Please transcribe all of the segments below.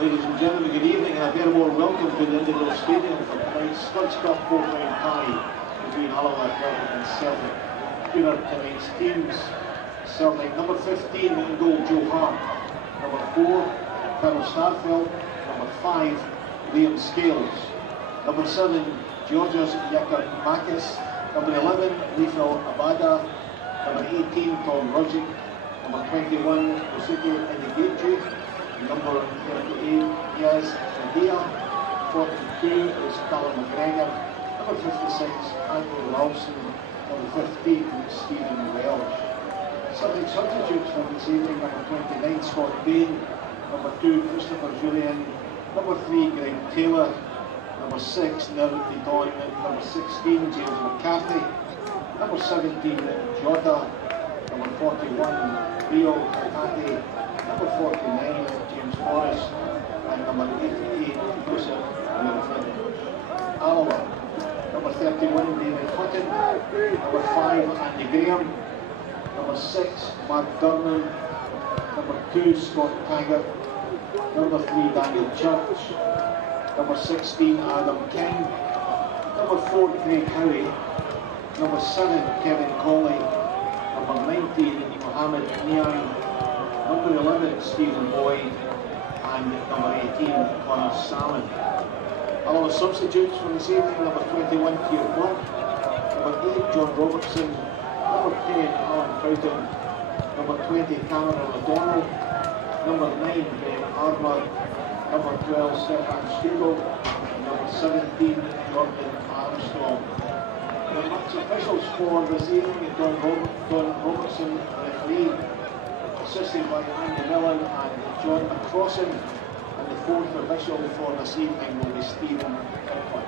Ladies and gentlemen, good evening and a very warm welcome to the Indigo Stadium for tonight's Scotch Cup 4-round tie between Alloa and Celtic. Here are tonight's teams. Celtic, number 15 in goal, Joe Hart. Number 4, Colonel Starfelt. Number 5, Liam Scales. Number 7, Georgios Yakarmakis. Number 11, Lethal Abada. Number 18, Tom Rogic. Number 21, Yosuke Edegechi. Number 38, Yaz Fadia. 42 is Callum McGregor. Number 56, Andrew Lawson. Number 15, Stephen Welsh. Celtic substitutes for this evening: number 29, Scott Bain. Number 2, Christopher Julian. Number 3, Greg Taylor. Number 6, Nir Didon. Number 16, James McCarthy. Number 17, Jota. Number 41, Rio Kakati. Number 49, James Forrest. And number 88, Joseph Wilfred. Alloa. Number 31, David Hutton. Number 5, Andy Graham. Number 6, Mark Durnan. Number 2, Scott Taggart. Number 3, Daniel Church. Number 16, Adam King. Number 4, Craig Howie. Number 7, Kevin Colley. Number 19, Mohammed Niang. Number 11, Stephen Boyd. And number 18, Connor Salmon. Alloa substitutes for this evening: number 21, Keir Burke. Number 8, John Robertson. Number 10, Alan Troughton. Number 20, Cameron O'Donnell. Number 9, Ben Armour. Number 12, Stefan Stiegel. Number 17, Jordan Armstrong. The match officials for this evening: Don Robertson, referee, assisted by Andy Millen and John McCrossan. And the fourth official for this evening will be Stephen Kirkland.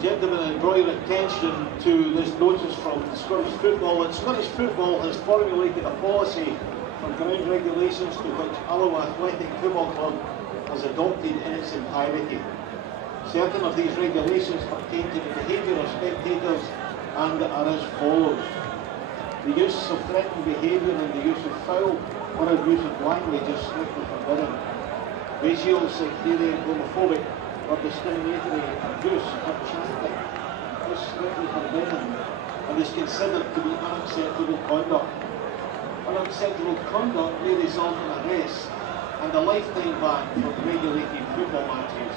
gentlemen, and draw your attention to this notice from Scottish football. And Scottish football has formulated a policy for ground regulations to which Alloa Athletic Football Club has adopted in its entirety. Certain of these regulations pertain to the behaviour of spectators and are as follows. The use of threatening behaviour and the use of foul or abusive language is strictly forbidden. Racial, sectarian, homophobic or discriminatory abuse or chanting is strictly forbidden and is considered to be unacceptable conduct. Unacceptable conduct may result in arrest and a lifetime ban for regulated football matches.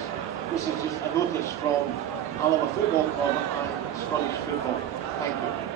This is just a notice from Alloa Football Club and Scottish football. Thank you.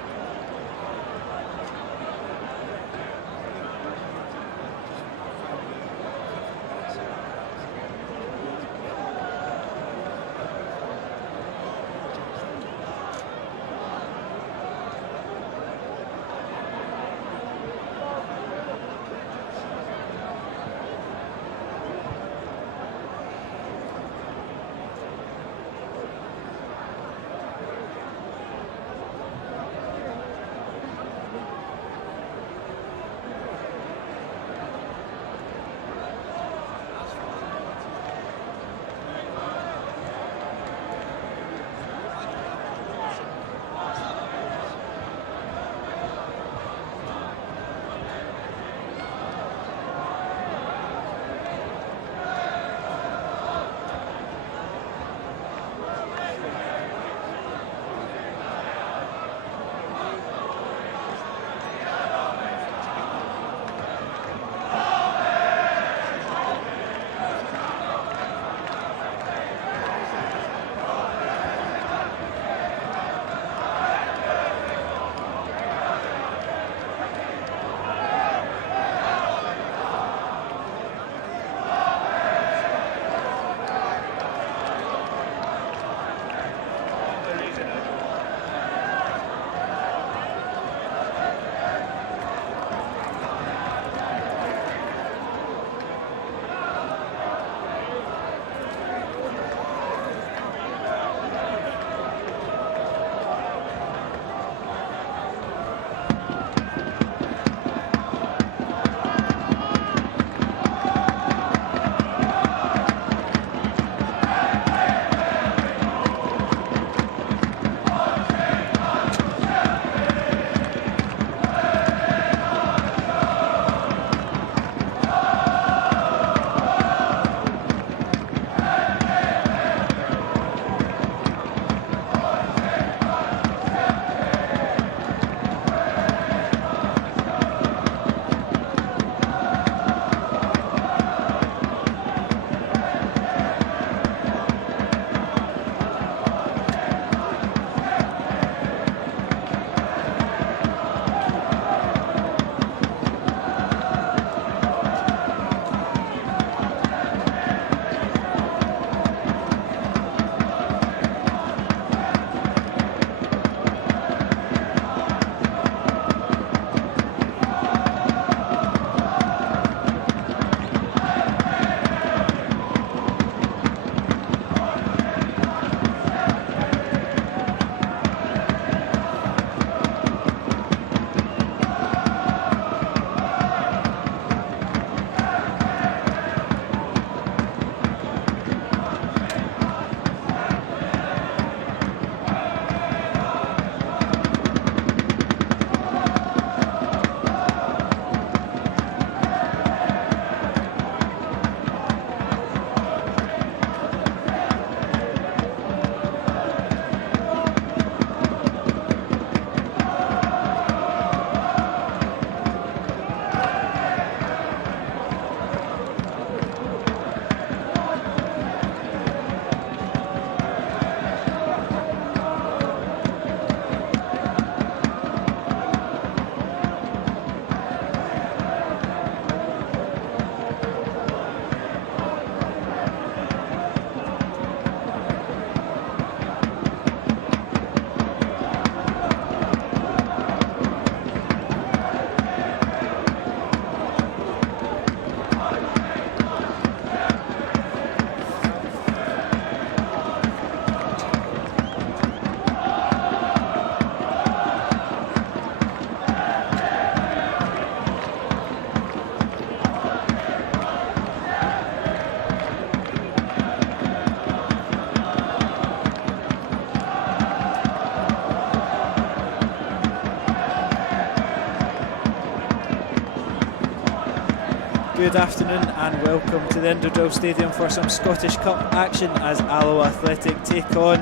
Good afternoon and welcome to the Indodrill Stadium for some Scottish Cup action as Alloa Athletic take on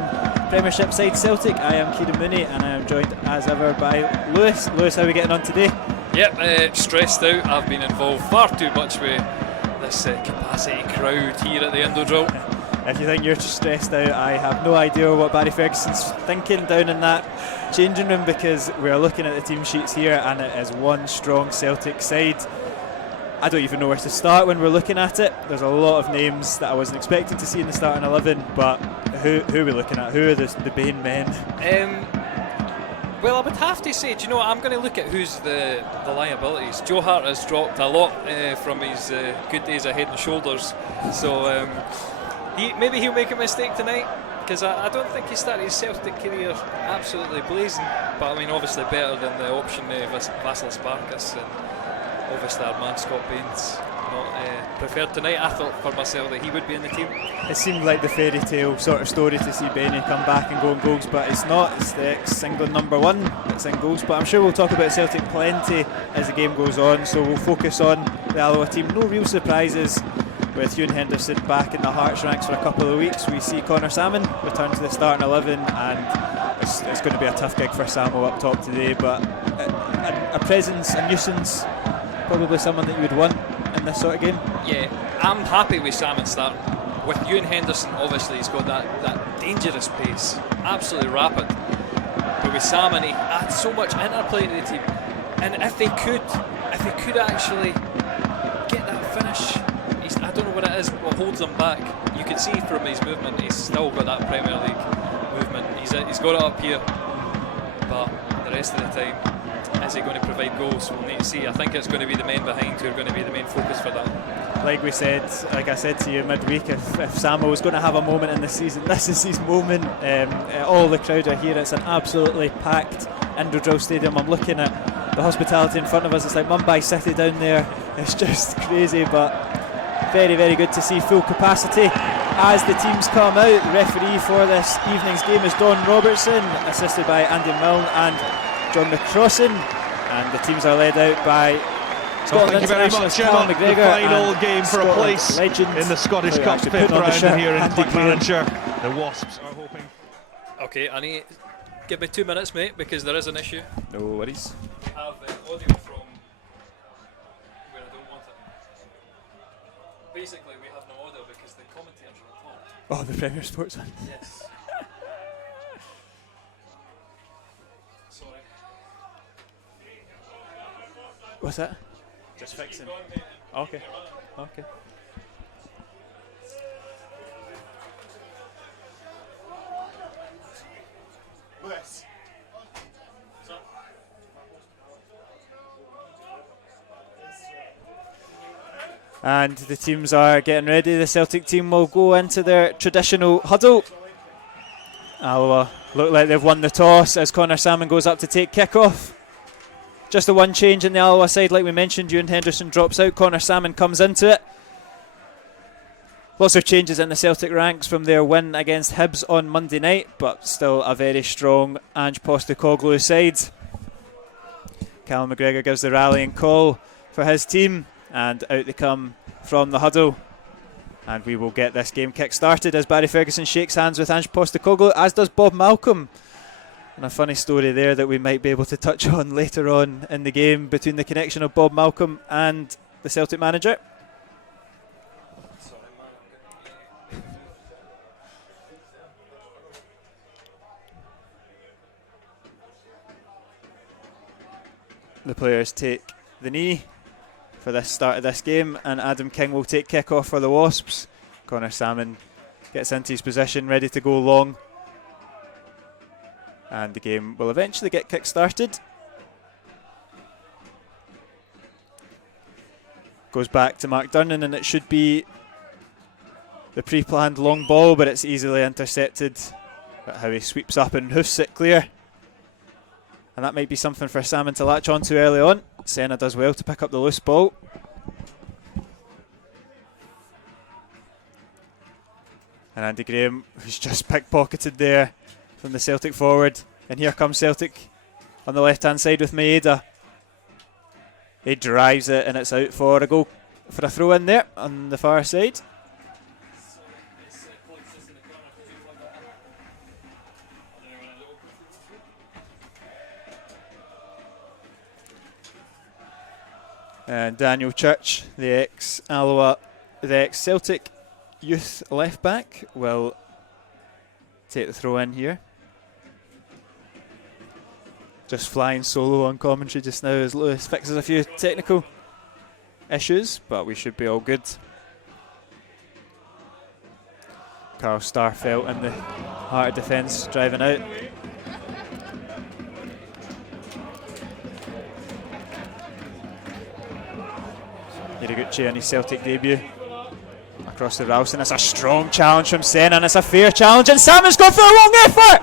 Premiership side Celtic. I am Kieran Mooney and I am joined as ever by Lewis. Lewis, how are we getting on today? Yep, stressed out. I've been involved far too much with this capacity crowd here at the Indodrill. If you think you're stressed out, I have no idea what Barry Ferguson's thinking down in that changing room, because we're looking at the team sheets here and it is one strong Celtic side. I don't even know where to start when we're looking at it. There's a lot of names that I wasn't expecting to see in the starting 11, but who are we looking at? Who are the main men? Well, I would have to say, do you know what, I'm going to look at who's the liabilities. Joe Hart has dropped a lot from his good days of Head and Shoulders, so maybe he'll make a mistake tonight, because I don't think he started his Celtic career absolutely blazing, but I mean obviously better than the option Vassal Sparkus, and obviously our man Scott Baines not preferred tonight. I thought for myself that he would be in the team. It seemed like the fairy tale sort of story to see Benny come back and go in goals, but it's not. It's the ex-England number one that's in goals. But I'm sure we'll talk about Celtic plenty as the game goes on, so we'll focus on the Alloa team. No real surprises with Ewan Henderson back in the Hearts ranks for a couple of weeks. We see Connor Salmon return to the starting 11, and it's going to be a tough gig for Samo up top today, but a presence, a nuisance, probably someone that you would want in this sort of game. Yeah, I'm happy with Salmon starting. With Ewan Henderson, obviously he's got that dangerous pace, absolutely rapid. But with Salmon, he adds so much interplay to the team. And if they could actually get that finish, I don't know what it is, what holds him back. You can see from his movement, he's still got that Premier League movement. He's got it up here, but the rest of the time, is he going to provide goals? We'll need to see. I think it's going to be the men behind who are going to be the main focus for that. Like I said to you midweek, if Samo was going to have a moment in this season, this is his moment. All the crowd are here. It's an absolutely packed Indodrill Stadium. I'm looking at the hospitality in front of us. It's like Mumbai City down there. It's just crazy, but very, very good to see full capacity as the teams come out. The referee for this evening's game is Don Robertson, assisted by Andy Milne and John McCrossan, and the teams are led out by Scotland thank you very much, Emma. McGregor, the final game for a place legend in the Scottish Cup fifth round here in Clackmannanshire. The Wasps are hoping. Okay, Annie, give me 2 minutes, mate, because there is an issue. No worries. We have audio from where I don't want it. Basically, we have no audio because the commentators are on top. Oh, the Premier Sports one. Yes. Sorry. What's that? Just fixing. Okay. And the teams are getting ready. The Celtic team will go into their traditional huddle. Alloa look like they've won the toss as Connor Salmon goes up to take kick-off. Just the one change in the Alloa side, like we mentioned, Ewan Henderson drops out, Connor Salmon comes into it. Lots of changes in the Celtic ranks from their win against Hibs on Monday night, but still a very strong Ange Postecoglou side. Callum McGregor gives the rallying call for his team, and out they come from the huddle. And we will get this game kick-started as Barry Ferguson shakes hands with Ange Postecoglou, as does Bob Malcolm. And a funny story there that we might be able to touch on later on in the game between the connection of Bob Malcolm and the Celtic manager. The players take the knee for this start of this game, and Adam King will take kick-off for the Wasps. Connor Salmon gets into his position, ready to go long. And the game will eventually get kick-started. Goes back to Mark Durnan, and it should be the pre-planned long ball, but it's easily intercepted. But how he sweeps up and hoofs it clear. And that might be something for Salmon to latch onto early on. Senna does well to pick up the loose ball. And Andy Graham, who's just pickpocketed there from the Celtic forward. And here comes Celtic on the left-hand side with Maeda. He drives it and it's out for a goal for a throw in there on the far side. And Daniel Church, the ex-Alloa, the ex-Celtic youth left back, will take the throw in here. Just flying solo on commentary just now as Lewis fixes a few technical issues, but we should be all good. Carl Starfelt in the heart of defence driving out. Hiriguchi in his Celtic debut. Across the Ralston, it's a strong challenge from Senna, and it's a fair challenge, and Salmon's gone for a long effort!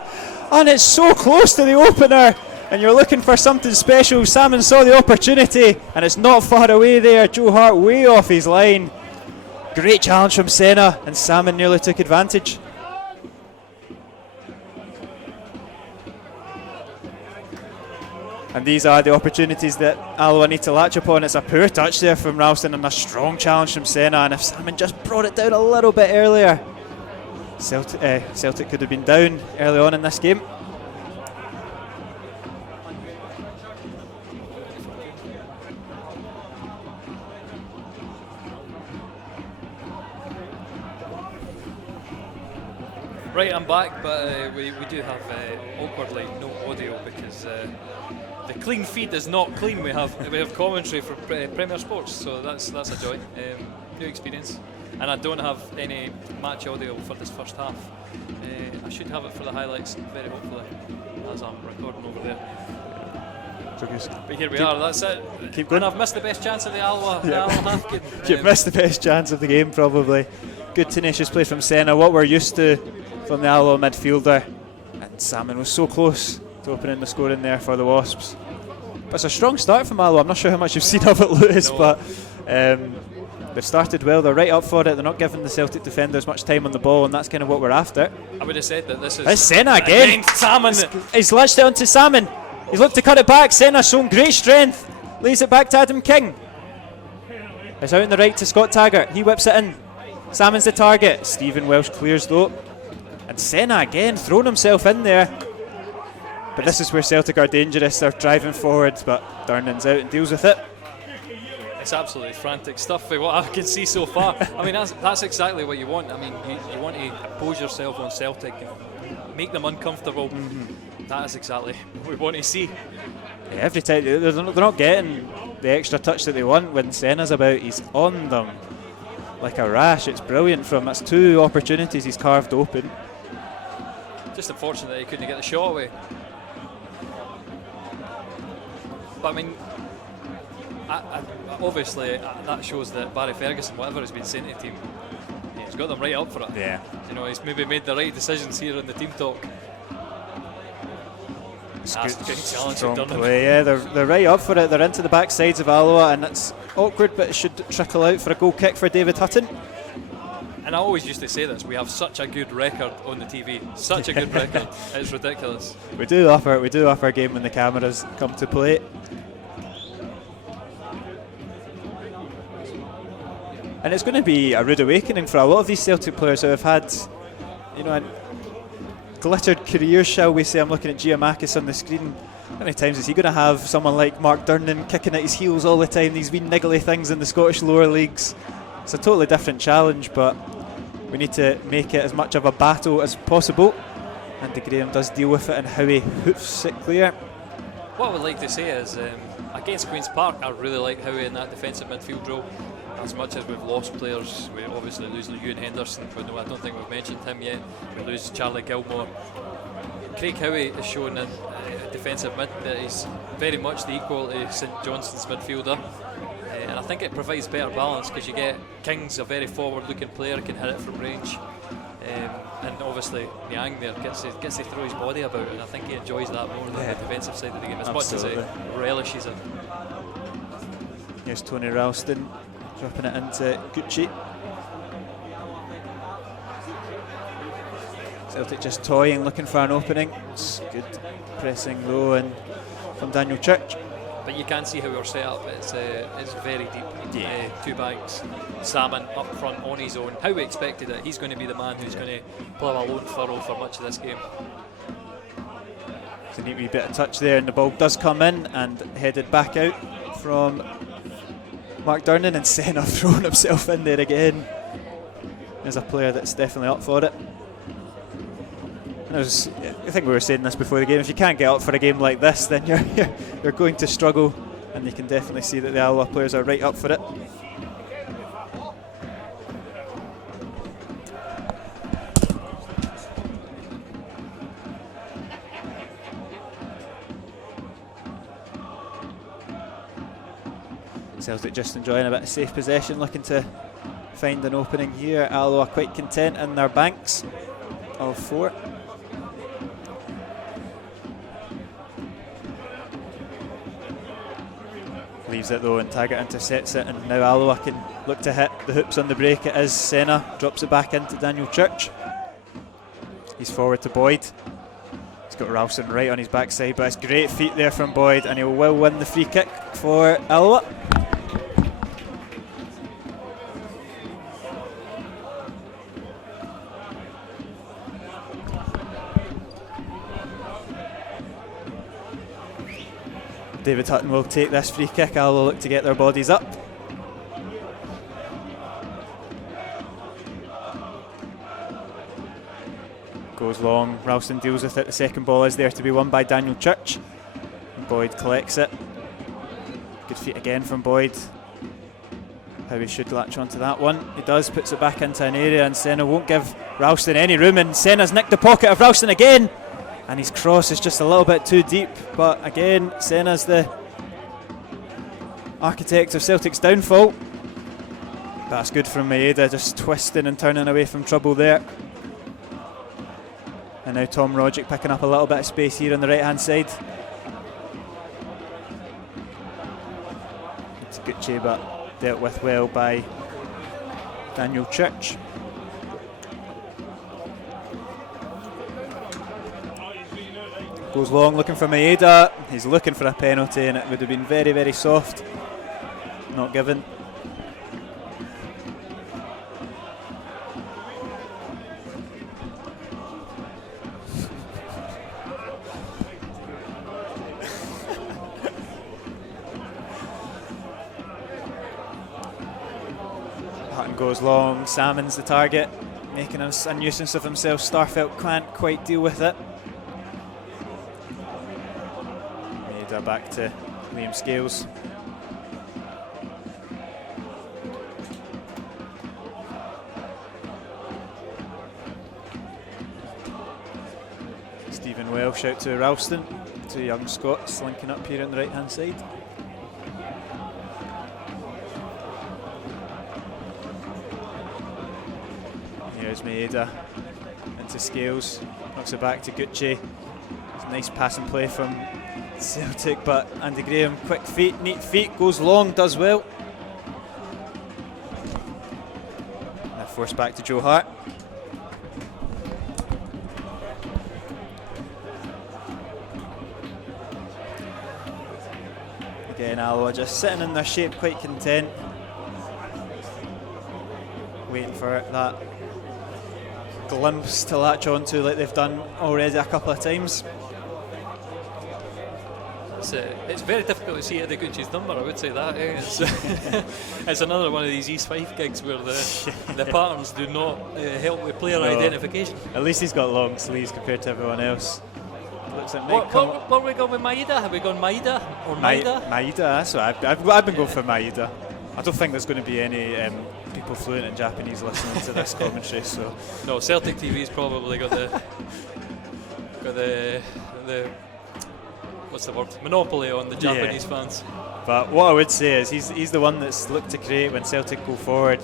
And it's so close to the opener, and you're looking for something special. Salmon saw the opportunity, and it's not far away there. Joe Hart way off his line. Great challenge from Senna, and Salmon nearly took advantage. And these are the opportunities that Alloa need to latch upon. It's a poor touch there from Ralston and a strong challenge from Senna, and if Salmon just brought it down a little bit earlier, Celtic could have been down early on in this game. Right, I'm back, but we do have awkwardly no audio because the clean feed is not clean. We have commentary for Premier Sports, so that's a joy, new experience. And I don't have any match audio for this first half. I should have it for the highlights very hopefully as I'm recording over there. But here we are. That's it. Keep going. And I've missed the best chance of the Alloa half game. You've missed the best chance of the game probably. Good tenacious play from Senna. What we're used to from the Alloa midfielder, and Salmon was so close to opening the score in there for the Wasps. But it's a strong start from Alloa. I'm not sure how much you've seen of it, Lewis, but they've started well. They're right up for it. They're not giving the Celtic defenders much time on the ball, and that's kind of what we're after. I would have said that this is... It's Senna again. Salmon. He's latched it onto Salmon. He's looked to cut it back. Senna's shown great strength. Lays it back to Adam King. It's out on the right to Scott Taggart. He whips it in. Salmon's the target. Stephen Welsh clears though. And Senna again throwing himself in there. But this is where Celtic are dangerous. They're driving forward, but Durnan's out and deals with it. It's absolutely frantic stuff for what I can see so far. I mean, that's exactly what you want. I mean, you want to impose yourself on Celtic and make them uncomfortable. Mm-hmm. That is exactly what we want to see. Yeah, every time they're not getting the extra touch that they want when Senna's about. He's on them like a rash. It's brilliant from him. That's two opportunities he's carved open. Just unfortunate that he couldn't get the shot away. But I mean, obviously that shows that Barry Ferguson, whatever has been saying to the team, he's got them right up for it. Yeah. You know, he's maybe made the right decisions here in the team talk. That's good challenge. Strong play. Yeah, they're right up for it. They're into the back sides of Alloa, and it's awkward, but it should trickle out for a goal kick for David Hutton. And I always used to say this, we have such a good record on the TV. Such a good record. It's ridiculous. We do off our game when the cameras come to play. And it's going to be a rude awakening for a lot of these Celtic players who have had, you know, a glittered careers, shall we say. I'm looking at Giamakis on the screen. How many times is he going to have someone like Mark Durnan kicking at his heels all the time, these wee niggly things in the Scottish lower leagues? It's a totally different challenge, but we need to make it as much of a battle as possible. And De Graham does deal with it and Howie hoofs it clear. What I would like to say is, against Queen's Park, I really like Howie in that defensive midfield role. As much as we've lost players, we obviously lose Ewan Henderson, but no, I don't think we've mentioned him yet. We lose Charlie Gilmore. Craig Howie is showing in defensive mid that he's very much the equal to St Johnston's midfielder. And I think it provides better balance because you get King's a very forward-looking player, can hit it from range, and obviously Niang there gets to throw his body about, and I think he enjoys that more than the defensive side of the game, as absolutely. much as he relishes it. Here's Tony Ralston dropping it into Gucci. Celtic just toying, looking for an opening. It's good pressing low and from Daniel Church. But you can see how we're set up. It's very deep. Two banks. Salmon up front on his own. How we expected it. He's going to be the man who's going to plough a lone furrow for much of this game. It's a neat wee bit of touch there, and the ball does come in and headed back out from Mark Durnan, and Senna throwing himself in there again. There's a player that's definitely up for it. I think we were saying this before the game, if you can't get up for a game like this, then you're going to struggle, and you can definitely see that the Alloa players are right up for it. Celtic just enjoying a bit of safe possession, looking to find an opening here. Alloa quite content in their banks of 4. Leaves it though, and Taggart intercepts it, and now Alloa can look to hit the hoops on the break. It is Senna, drops it back into Daniel Church. He's forward to Boyd. He's got Ralston right on his backside, but it's great feet there from Boyd, and he will win the free kick for Alloa. David Hutton will take this free kick. Alloa look to get their bodies up. Goes long, Ralston deals with it. The second ball is there to be won by Daniel Church. And Boyd collects it. Good feet again from Boyd. How he should latch onto that one. He does, puts it back into an area, and Senna won't give Ralston any room, and Senna's nicked the pocket of Ralston again. And his cross is just a little bit too deep, but again, Senna's the architect of Celtic's downfall. That's good from Maeda, just twisting and turning away from trouble there. And now Tom Roderick picking up a little bit of space here on the right hand side. It's Gucci, but dealt with well by Daniel Church. Goes long, looking for Maeda. He's looking for a penalty, and it would have been very, very soft. Not given. Hutton goes long, Salmon's the target, making a nuisance of himself. Starfelt can't quite deal with it. Back to Liam Scales. Stephen Welsh out to Ralston. 2 young Scots linking up here on the right hand side. Here's Maeda into Scales, knocks it back to Gucci. It's a nice passing play from Celtic, but Andy Graham, quick feet, neat feet, goes long, does well. Now forced back to Joe Hart. Again, Alloa just sitting in their shape, quite content. Waiting for that glimpse to latch onto like they've done already a couple of times. It's very difficult to see Eddie Gucci's number, I would say that. It's another one of these East Fife gigs where the patterns do not help with player identification. At least he's got long sleeves compared to everyone else. Looks like what are we going with Maeda? Have we gone Maeda or Maeda? Maeda, that's what I've been going for Maeda. I don't think there's going to be any people fluent in Japanese listening to this commentary. So no, Celtic TV's probably got the what's the word? Monopoly on the Japanese fans. But what I would say is he's the one that's looked to create when Celtic go forward.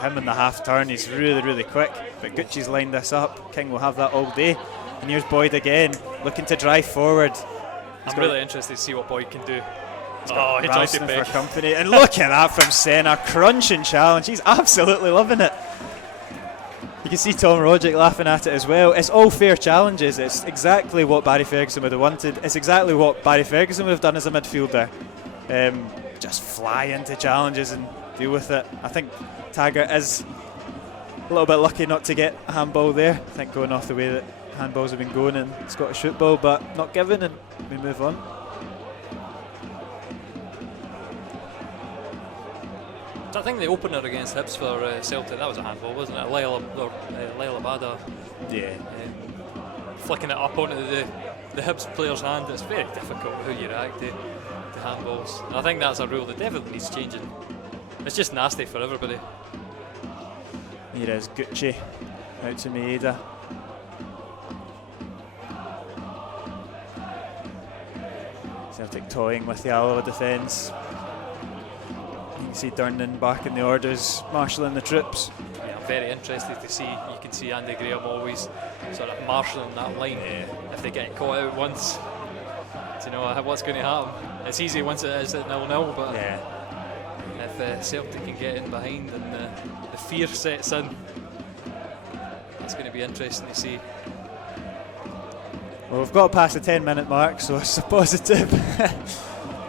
Him in the half turn, he's really, really quick. But Gucci's lined this up. King will have that all day. And here's Boyd again, looking to drive forward. I'm really interested to see what Boyd can do. He tries to for company. And look at that from Senna, crunching challenge. He's absolutely loving it. You can see Tom Roderick laughing at it as well. It's all fair challenges. It's exactly what Barry Ferguson would have wanted. It's exactly what Barry Ferguson would have done as a midfielder. Just fly into challenges and deal with it. I think Taggart is a little bit lucky not to get a handball there. I think going off the way that handballs have been going in Scottish football, but not given, and we move on. I think the opener against Hibs for Celtic, that was a handball, wasn't it? Lyle Abada. Yeah. Flicking it up onto the Hibs player's hand. It's very difficult how you react to handballs. And I think that's a rule that definitely needs changing. It's just nasty for everybody. Here is Gucci out to Maeda. Celtic toying with the Alloa defence. You can see Durnan back in the orders, marshalling the troops. Yeah, I'm very interested to see. You can see Andy Graham always sort of marshalling that line. Yeah. If they get caught out once, do you know what's going to happen? It's easy once it is at 0-0, but yeah. if Celtic can get in behind and the fear sets in, it's going to be interesting to see. Well, we've got past the 10-minute mark, so it's a positive.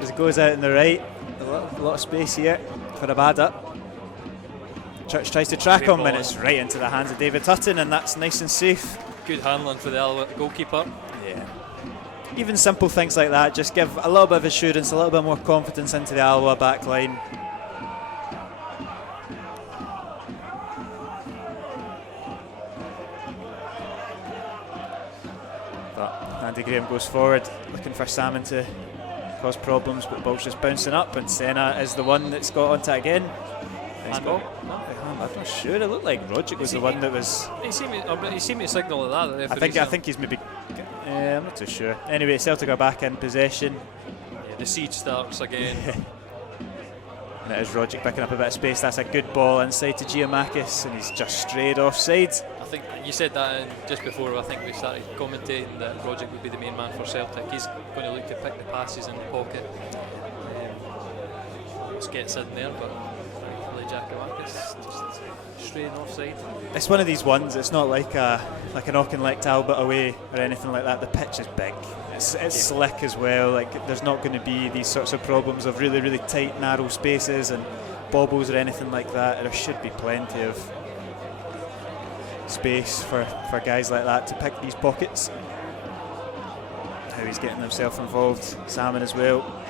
As it goes out in the right, a lot of space here for Abada. Church tries to track him, and it's right into the hands of David Hutton, and that's nice and safe. Good handling for the Alloa goalkeeper. Yeah. Even simple things like that just give a little bit of assurance, a little bit more confidence into the Alloa back line. But Andy Graham goes forward, looking for Salmon to cause problems, but the ball's just bouncing up, and Senna is the one that's got onto it again. Handball? No? I'm not sure. It looked like Roderick was the one that was. He seemed to signal at that. I think he's maybe. I'm not too sure. Anyway, Celtic are back in possession. Yeah, the siege starts again. And it is Roderick picking up a bit of space. That's a good ball inside to Giamakis, and he's just strayed offside. I think you said that just before I think we started commentating that Roderick would be the main man for Celtic. He's going to look to pick the passes in the pocket. Just gets in there, but Giamakis just straying offside. It's one of these ones. It's not like a Auchinleck Talbot away or anything like that. The pitch is big. It's slick as well. Like there's not going to be these sorts of problems of really, really tight, narrow spaces and bobbles or anything like that. There should be plenty of space for guys like that to pick these pockets. How he's getting himself involved. Salmon as well.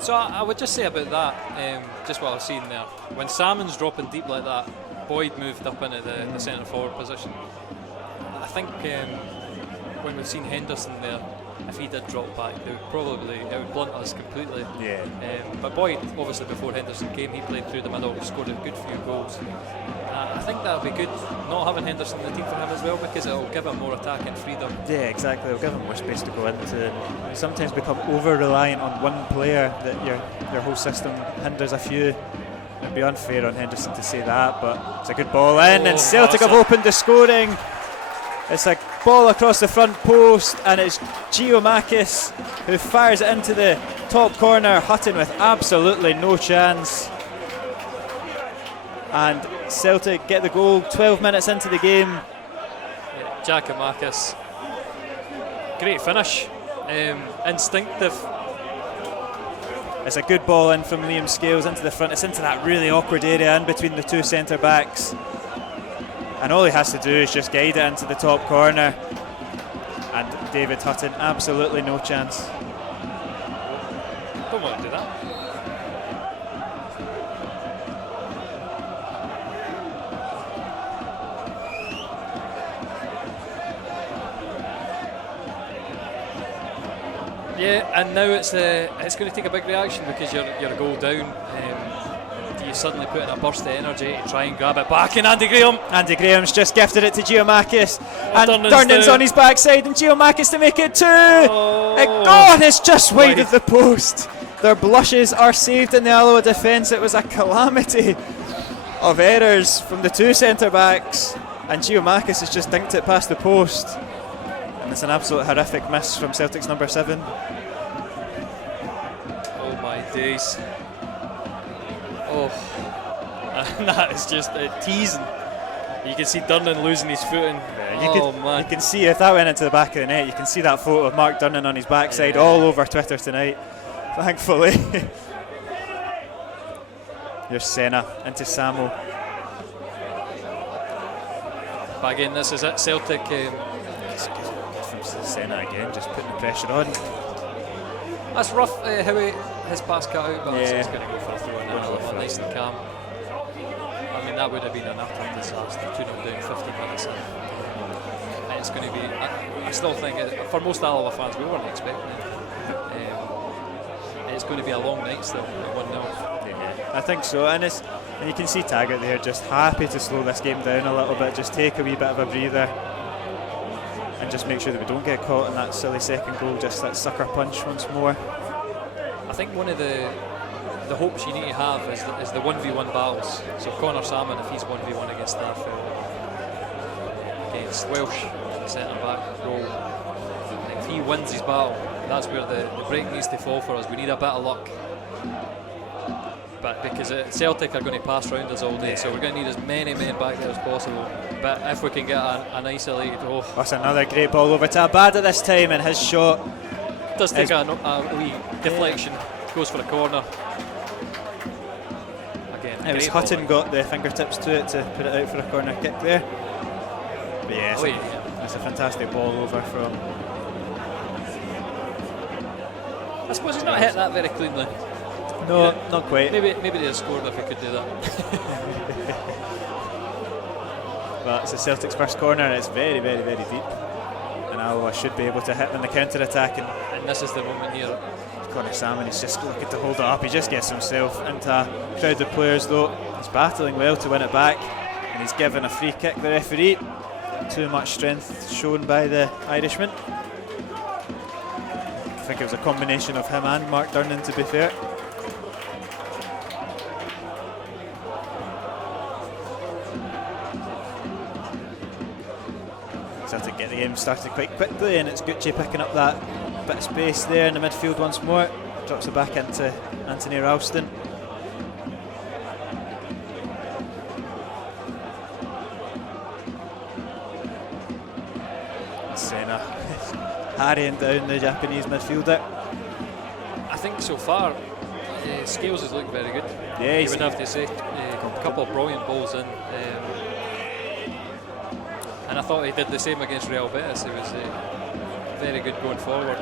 So I would just say about that, just what I've seen there. When Salmon's dropping deep like that, Boyd moved up into the centre forward position. I think when we've seen Henderson there, if he did drop back, it would blunt us completely. Yeah. But Boyd, obviously before Henderson came, he played through the middle, scored a good few goals. I think that would be good, not having Henderson in the team for him as well, because it will give him more attacking freedom. Yeah, exactly. It'll give him more space to go into. And sometimes become over-reliant on one player, that your whole system hinders a few. It'd be unfair on Henderson to say that, but it's a good ball in, and Celtic have opened the scoring. It's a ball across the front post, and it's Giamakis who fires it into the top corner. Hutton with absolutely no chance. And Celtic get the goal 12 minutes into the game. Yeah, Giamakis, great finish, instinctive. It's a good ball in from Liam Scales into the front. It's into that really awkward area in between the two centre backs. And all he has to do is just guide it into the top corner. And David Hutton, absolutely no chance. Don't want to do that. Yeah, and now it's going to take a big reaction because you're a goal down. Do you suddenly put in a burst of energy to try and grab it back? And Andy Graham's just gifted it to Giamakis, and Durnan's on his backside, and Giamakis to make it 2. It's just wide of the post. Their blushes are saved in the Alloa defence. It was a calamity of errors from the two centre backs, and Giamakis has just dinked it past the post. And it's an absolute horrific miss from Celtic's number 7. Oh my days. Oh, and that is just teasing. You can see Durnan losing his footing. Yeah, you can see if that went into the back of the net, you can see that photo of Mark Durnan on his backside all over Twitter tonight. Thankfully. Here's Senna into Samo. But again, this is it. Celtic. From Senna again, just putting the pressure on. That's rough how his pass cut out, but it's going to go for a throw in. Nice and calm. I mean, that would have been an utter disaster. 2-0 down, 15 minutes in. And it's going to be. I still think for most Alloa fans, we weren't expecting it. It's going to be a long night still. 1-0. Yeah, I think so, and you can see Taggart there just happy to slow this game down a little bit, just take a wee bit of a breather, and just make sure that we don't get caught in that silly second goal, just that sucker punch once more. I think one of the hopes you need to have is the 1v1 battles. So Connor Salmon, if he's 1v1 against Starfield, against Welsh, the centre back role, if he wins his battle, that's where the break needs to fall for us. We need a bit of luck. But because Celtic are going to pass round us all day, so we're going to need as many men back there as possible. But if we can get an isolated that's another great ball over to Abada this time, and his shot does take a wee deflection, goes for a corner. Again, it was Hutton got the fingertips to it to put it out for a corner kick there. But yeah, it's a fantastic ball over from. I suppose he's not hit that very cleanly. No, not quite. Maybe they'd have scored if he could do that. Well, it's the Celtic's first corner, and it's very, very, very deep. And Alloa should be able to hit in the counter-attack. And this is the moment here. Connor Salmon, he's just looking to hold it up. He just gets himself into a crowd of players, though. He's battling well to win it back, and he's given a free kick, the referee. Too much strength shown by the Irishman. I think it was a combination of him and Mark Durnan, to be fair. Celtic get the game started quite quickly, and it's Gucci picking up that bit of space there in the midfield once more. Drops it back into Anthony Ralston. Senna harrying down the Japanese midfielder. I think so far Scales has looked very good. Yeah, you would have to say. A couple of brilliant balls in. And I thought he did the same against Real Betis. He was very good going forward.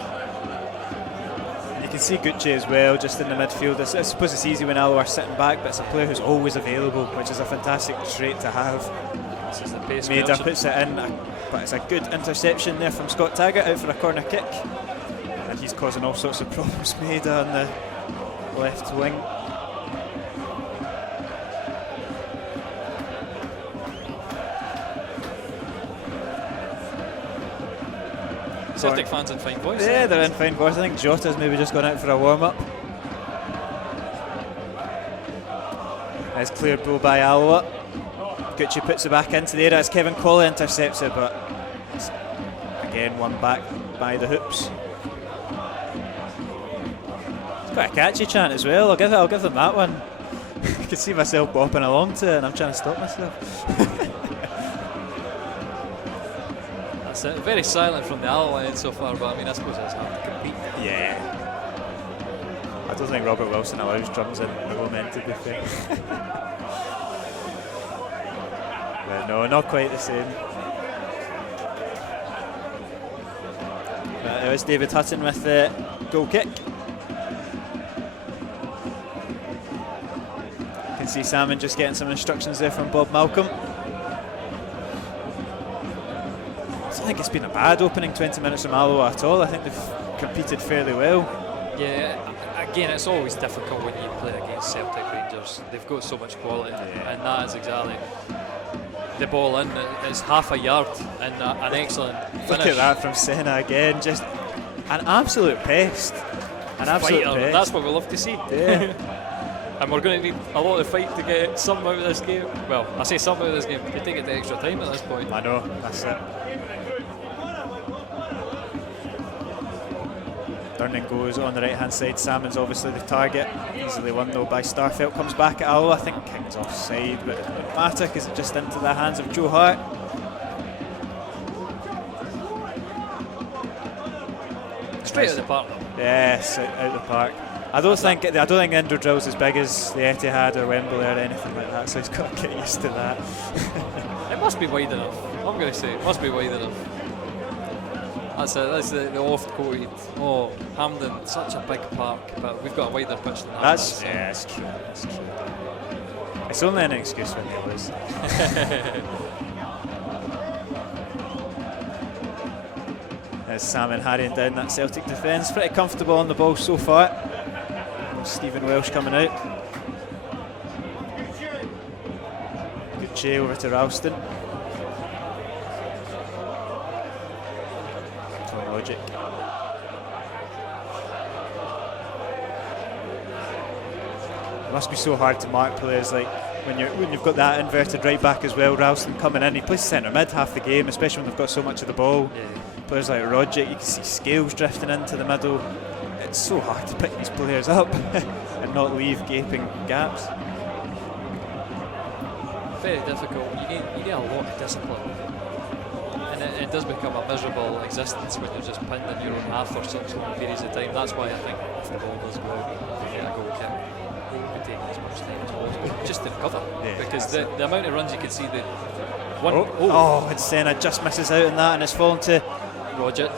You can see Gucci as well, just in the midfield. I suppose it's easy when Alloa are sitting back, but it's a player who's always available, which is a fantastic trait to have. This is the pace. Maida puts it in, but it's a good interception there from Scott Taggart out for a corner kick. And he's causing all sorts of problems, Maida on the left wing. Celtic fans in fine voice. Yeah, they're in fine voice. I think Jota's maybe just gone out for a warm-up. It's cleared ball by Alloa. Gucci puts it back into the area as Kevin Colley intercepts it, but it's again won back by the hoops. It's quite a catchy chant as well. I'll give them that one. I can see myself bopping along to it, and I'm trying to stop myself. Very silent from the Alloa end so far, but I mean, I suppose that's hard to compete. Yeah. I don't think Robert Wilson allows drums in the moment, to be fair. But no, not quite the same. But it was David Hutton with the goal kick. You can see Salmon just getting some instructions there from Bob Malcolm. I think it's been a bad opening 20 minutes from Alloa at all. I think they've competed fairly well. Yeah, again, it's always difficult when you play against Celtic Rangers. They've got so much quality, and that is exactly the ball in. It's half a yard and an excellent finish. Look at that from Senna again, just an absolute pest. An absolute pest. That's what we love to see. Yeah. And we're going to need a lot of fight to get something out of this game. Well, I say something out of this game. You take it to extra time at this point. I know, that's it. Durnan goes on the right hand side. Salmon's obviously the target. Easily won though by Starfelt. Comes back at Alloa. I think King's offside, but it doesn't matter because it's just into the hands of Joe Hart. Straight out the park though. Yes, out the park. I don't think indoor drill's as big as the Etihad or Wembley or anything like that, so he's got to get used to that. It must be wide enough. I'm going to say it must be wide enough. That's the oft-quoted, oh, Hampden, such a big park, but we've got a wider pitch than that. That's true. That's true. It's only an excuse when they lose. There's Salmon harrying down that Celtic defence. Pretty comfortable on the ball so far. Stephen Welsh coming out. Good Jay over to Ralston. Logic. It must be so hard to mark players like when you've got that inverted right back as well. Ralston coming in, he plays centre mid half the game, especially when they've got so much of the ball. Yeah. Players like Rogic, you can see Scales drifting into the middle. It's so hard to pick these players up and not leave gaping gaps. Very difficult. You need a lot of discipline. And it does become a miserable existence when you're just pinned in your own half for such long periods of time. That's why I think if the ball does go out, you get a goal kick. You can take as much time as possible just to recover. Yeah, because the amount of runs you can see, and Senna just misses out on that, and it's fallen to Rogic.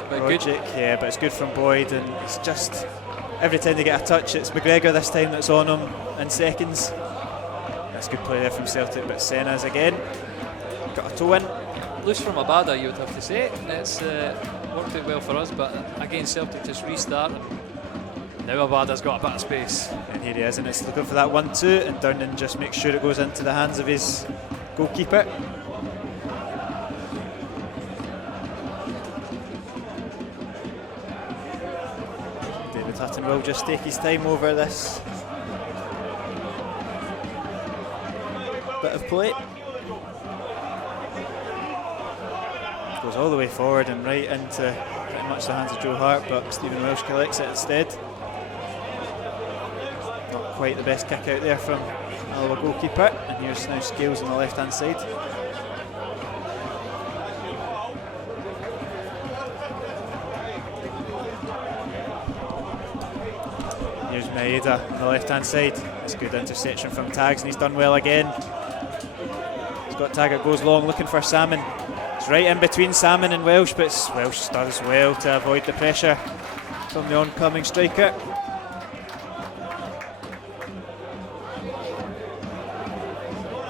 Yeah, but it's good from Boyd, and it's just every time they get a touch, it's McGregor this time that's on him in seconds. That's good play there from Celtic, but Senna's again got a toe in. Loose from Abada, you would have to say. It's worked out well for us, but again, Celtic just restart. Now Abada's got a bit of space. And here he is, and it's looking for that 1-2, and Durnan just makes sure it goes into the hands of his goalkeeper. David Hutton will just take his time over this bit of play. Goes all the way forward and right into pretty much the hands of Joe Hart, but Stephen Welsh collects it instead. Not quite the best kick out there from Alloa goalkeeper, and here's now Scales on the left hand side. Here's Maeda on the left hand side. It's a good interception from Tags, and he's done well again. He's got Taggart, goes long looking for Salmon. It's right in between Salmon and Welsh, but Welsh does well to avoid the pressure from the oncoming striker.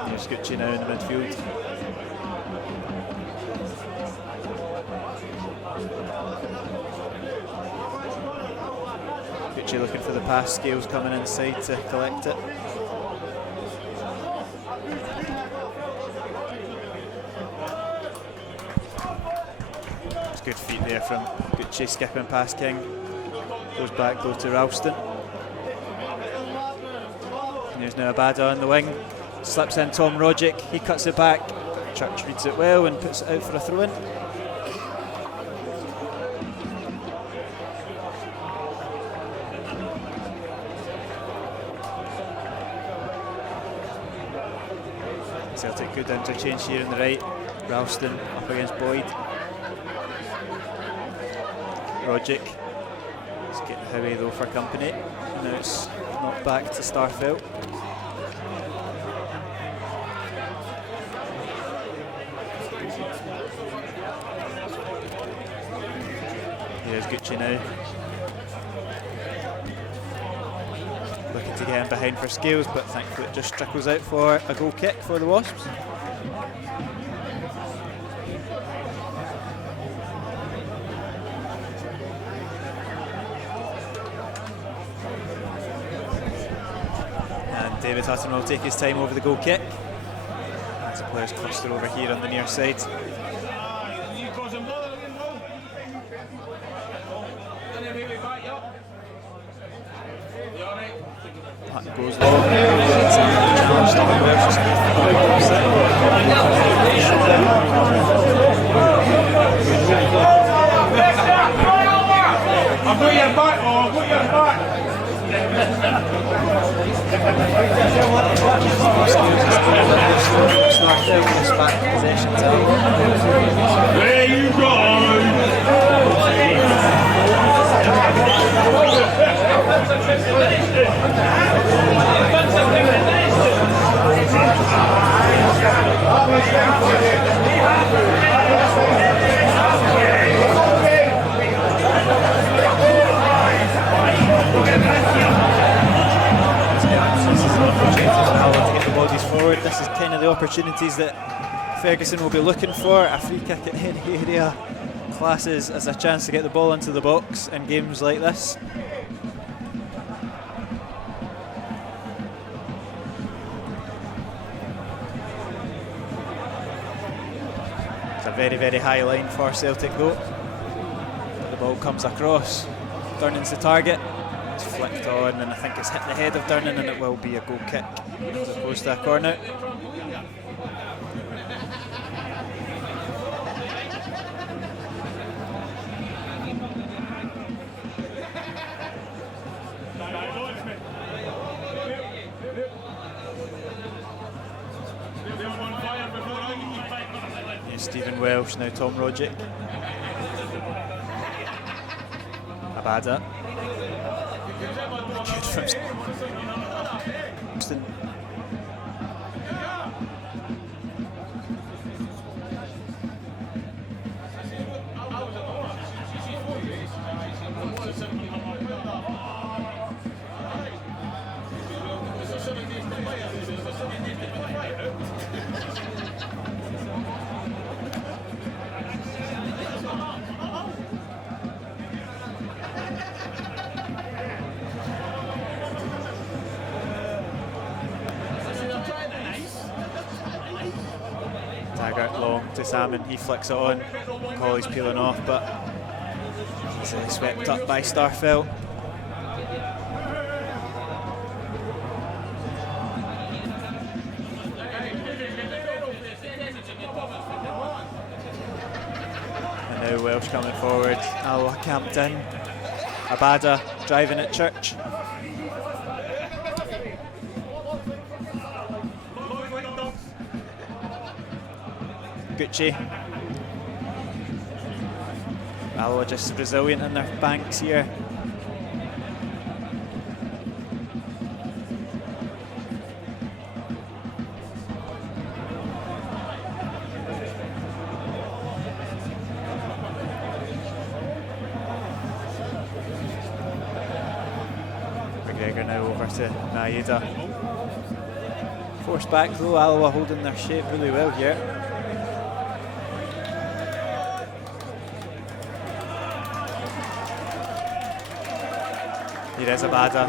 Here's Gucci now in the midfield. Gucci looking for the pass, Scales coming inside to collect it. Good feet there from Gucci, skipping past King. Goes back though to Ralston. And there's now Abada on the wing. Slips in Tom Rogic, he cuts it back. Church reads it well and puts it out for a throw in. Celtic good interchange here on the right. Ralston up against Boyd. Rogic is getting Howie though for company. Now it's knocked back to Starfelt. Here's Gucci now. Looking to get him behind for Scales, but thankfully it just trickles out for a goal kick for the Wasps. David Hutton will take his time over the goal kick. As the players cluster over here on the near side. Hutton goes long. I've got your back. There you go! Forward. This is kind of the opportunities that Ferguson will be looking for. A free kick at any area classes as a chance to get the ball into the box in games like this. It's a very, very high line for Celtic though. The ball comes across. Durnan's the target. It's flicked on, and I think it's hit the head of Durnan, and it will be a goal kick as opposed to a corner. Here's Stephen Welsh, now Tom Rogic. Abada. Good from long to Salmon, he flicks it on. Colley's peeling off, but he's swept up by Starfelt. And now Welsh coming forward. Alloa camped in. Abada driving at Church. Gucci. Alloa just resilient in their banks here. McGregor now over to Maeda. Forced back though, Alloa holding their shape really well here. Here is Abada,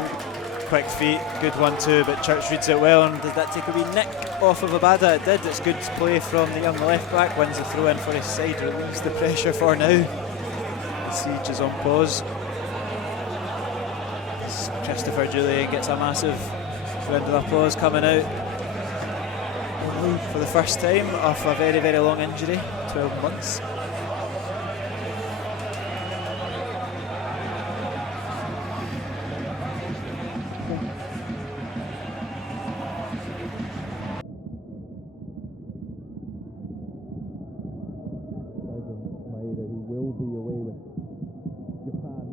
quick feet, good 1-2, but Church reads it well, and did that take a wee nick off of Abada? It did. It's good play from the young left back, wins the throw in for his side, relieves the pressure for now. The siege is on pause. Christopher Julian gets a massive round of applause coming out for the first time off a very, very long injury, 12 months. Who will be away with Japan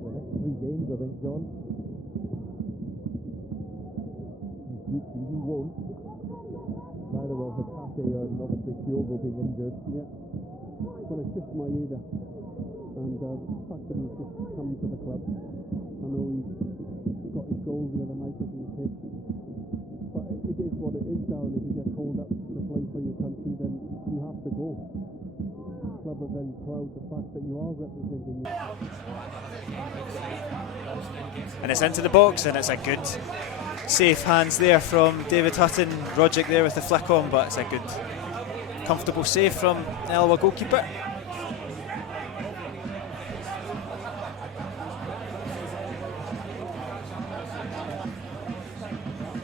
the next 3 games, I think, John. Gucci, he won't. Neither will Hatate, and obviously Kyogo being injured. Yeah. Well, it's just Maeda, and the fact that he's just come to the club. I know he got his goal the other night against Hibs, but it is what it is, Darren. If you get called up to play for your country, then you have to go. The club are very proud of the fact that you are representing. And it's into the box, and it's a good safe hands there from David Hutton. Rogic there with the flick on, but it's a good comfortable save from the Alloa goalkeeper.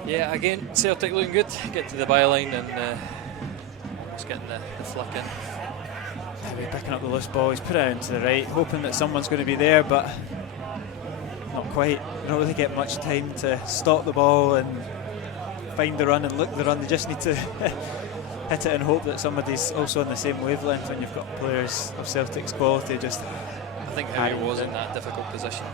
Yeah, again, Celtic looking good. Get to the byline and just getting the flick in. We're picking up the loose ball, he's put it out to the right, hoping that someone's going to be there, but not quite. They don't really get much time to stop the ball and find the run and look the run. They just need to hit it and hope that somebody's also on the same wavelength when you've got players of Celtic's quality. Just I think Harry was in that difficult position.